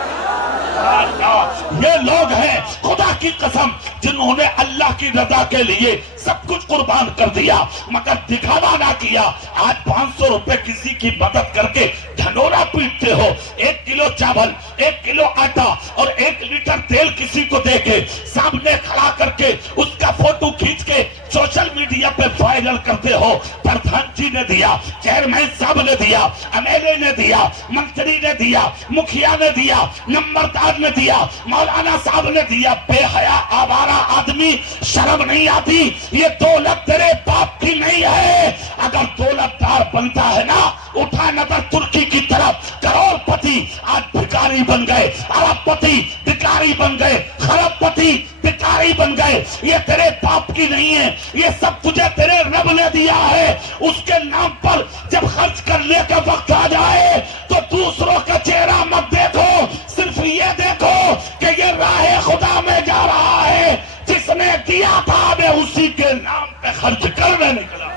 یہ لوگ ہیں خدا کی قسم جنہوں نے اللہ کی رضا کے لیے سب کچھ قربان کر دیا مگر دکھاوا نہ کیا۔ آج 500 روپے کسی کی مدد کر کے ڈھنڈورا پیٹتے ہو، 1 کلو چاول، 1 کلو آٹا اور 1 لیٹر تیل کسی کو دے کے سامنے کھڑا کر کے اس کا فوٹو کھینچ کے سوشل میڈیا پہ وائرل کرتے ہو۔ پردھان جی نے دیا، چیئرمین صاحب نے دیا، ایم ایل اے نے دیا، منتری نے دیا، مکھیا نے دیا، نمبردار نے دیا، مولانا صاحب نے دیا، بے حیا آوارہ آدمی، شرم نہیں آتی؟ یہ دولت تیرے باپ کی نہیں ہے۔ اگر دولت دار بنتا ہے نا، اٹھا نظر ترکی کی طرف، کروڑ پتی آج بھکاری بن گئے، ارب پتی بھکاری بن گئے، خرب پتی بھکاری بن گئے۔ یہ تیرے باپ کی نہیں ہے، یہ سب تجھے تیرے رب نے دیا ہے۔ اس کے نام پر جب خرچ کرنے کا وقت آ جائے تو دوسروں کا چہرہ مت دیکھو، صرف یہ دیکھو کہ یہ راہ خدا میں جا رہا ہے، جس نے دیا تھا میں اسی کے نام پہ خرچ کرنے نکلا۔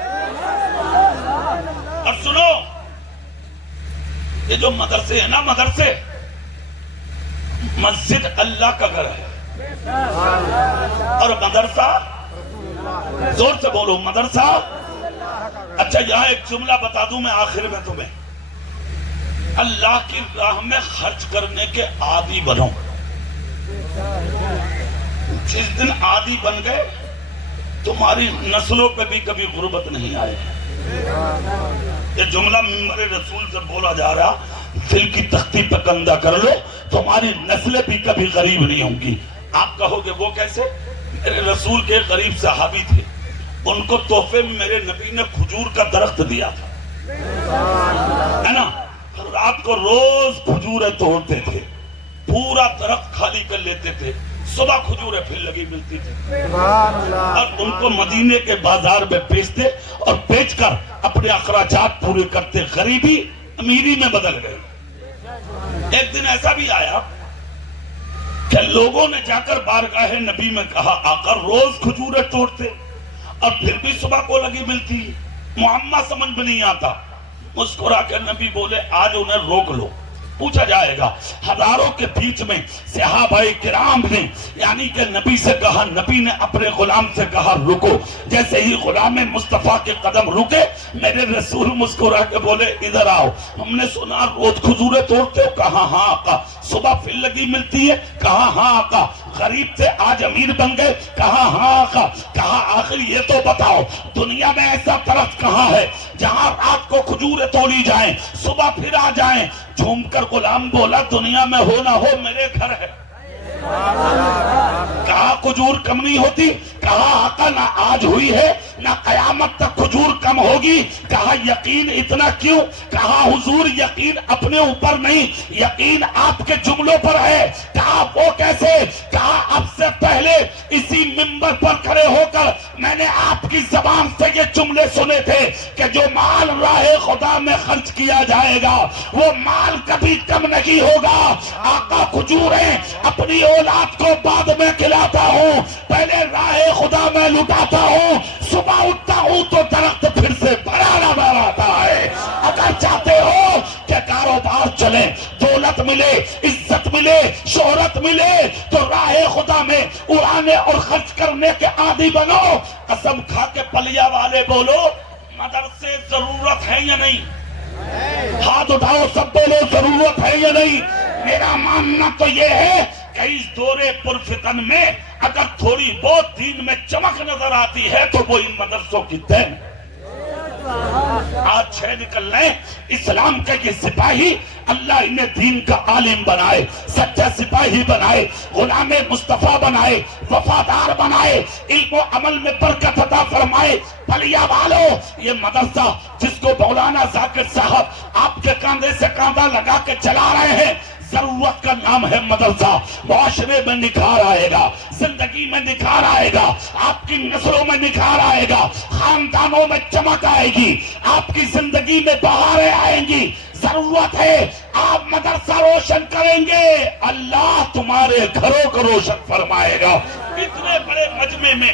اور سنو، یہ جو مدرسے ہیں نا، مدرسے، مسجد اللہ کا گھر ہے اور مدرسہ، زور سے بولو، مدرسہ۔ اچھا یہاں ایک جملہ بتا دوں میں آخر میں تمہیں، اللہ کی راہ میں خرچ کرنے کے عادی بنو۔ جس دن عادی بن گئے تمہاری نسلوں پہ بھی کبھی غربت نہیں آئے۔ یہ جملہ منبر رسول سے بولا جا رہا، دل کی تختی پہ کندہ کر لو، تمہاری نسلیں بھی کبھی غریب نہیں ہوں گی۔ آپ کہو گے وہ کیسے؟ میرے رسول کے غریب صحابی تھے، ان کو تحفے میں میرے نبی نے کھجور کا درخت دیا تھا، ہے نا؟ رات کو روز کھجوریں توڑتے تھے، پورا درخت خالی کر لیتے تھے، صبح کھجوریں پھر لگی ملتی تھی اور ان کو مدینے کے بازار میں بیچتے اور بیچ کر اپنے اخراجات پورے کرتے۔ غریبی امیری میں بدل گئے۔ ایک دن ایسا بھی آیا کہ لوگوں نے جا کر بارگاہ نبی میں کہا آقا روز کھجوریں توڑتے اور پھر بھی صبح کو لگی ملتی، معمہ سمجھ میں نہیں آتا۔ مسکرا کے نبی بولے آج انہیں روک لو، پوچھا جائے گا۔ ہزاروں کے بیچ میں صحابہ کرام نے یعنی کہ نبی سے کہا، نبی نے اپنے غلام سے کہا رکو۔ جیسے ہی غلام مصطفیٰ کے قدم رکے، میرے رسول مسکرا کے بولے ادھر آؤ، ہم نے سنا روز کھجوریں توڑتے ہو؟ کہا ہاں آقا۔ صبح پھر لگی ملتی ہے؟ کہا ہاں آقا۔ غریب تھے آج امیر بن گئے. کہا ہاں آقا. کہا آخر یہ تو بتاؤ دنیا میں ایسا درخت کہاں ہے جہاں رات کو کھجوریں توڑی جائیں صبح پھر آ جائیں. جھوم کر غلام بولا دنیا میں ہو نہ ہو میرے گھر ہے. کہا کھجور کم نہیں ہوتی. کہا آقا نہ آج ہوئی ہے نہ قیامت تک کھجور کم ہوگی. کہا یقین اتنا کیوں؟ کہا حضور یقین اپنے اوپر نہیں یقین آپ کے جملوں پر ہے. کہا وہ کیسے؟ کہا اب سے پہلے اسی منبر پر کھڑے ہو کر میں نے آپ کی زبان سے یہ جملے سنے تھے کہ جو مال راہ خدا میں خرچ کیا جائے گا وہ مال کبھی کم نہیں ہوگا. آقا کھجوریں اپنی اولاد کو بعد میں کھلاتا ہوں پہلے راہ خدا میں لٹاتا ہوں. صبح اٹھتا ہوں تو درخت پھر سے بڑا نظر آتا ہے. اگر چاہتے ہو کہ کاروبار چلے دولت ملے عزت ملے شہرت ملے تو راہ خدا میں اڑانے اور خرچ کرنے کے عادی بنو. قسم کھا کے پلیا والے بولو مدرسے ضرورت ہے یا نہیں؟ ہاتھ اٹھاؤ سب بولو ضرورت ہے یا نہیں؟ میرا ماننا تو یہ ہے کہ اس دورے پرفتن میں اگر تھوڑی بہت دین میں چمک نظر آتی ہے تو وہ ان مدرسوں کی دین ہے. آج 6 نکل رہے اسلام کے یہ سپاہی اللہ انہیں دین کا عالم بنائے سچا سپاہی بنائے غلام مصطفیٰ بنائے وفادار بنائے علم و عمل میں برکت عطا فرمائے. پلیا والو یہ مدرسہ جس کو مولانا ذاکر صاحب آپ کے کاندھے سے کاندھا لگا کے چلا رہے ہیں ضرورت کا نام ہے مدرسہ. معاشرے میں نکھار آئے گا زندگی میں نکھار آئے گا آپ کی نسلوں میں نکھار آئے گا خاندانوں میں چمک آئے گی آپ کی زندگی میں بہاریں آئیں گی. ضرورت ہے آپ مدرسہ روشن کریں گے اللہ تمہارے گھروں کو روشن فرمائے گا. اتنے بڑے مجمع میں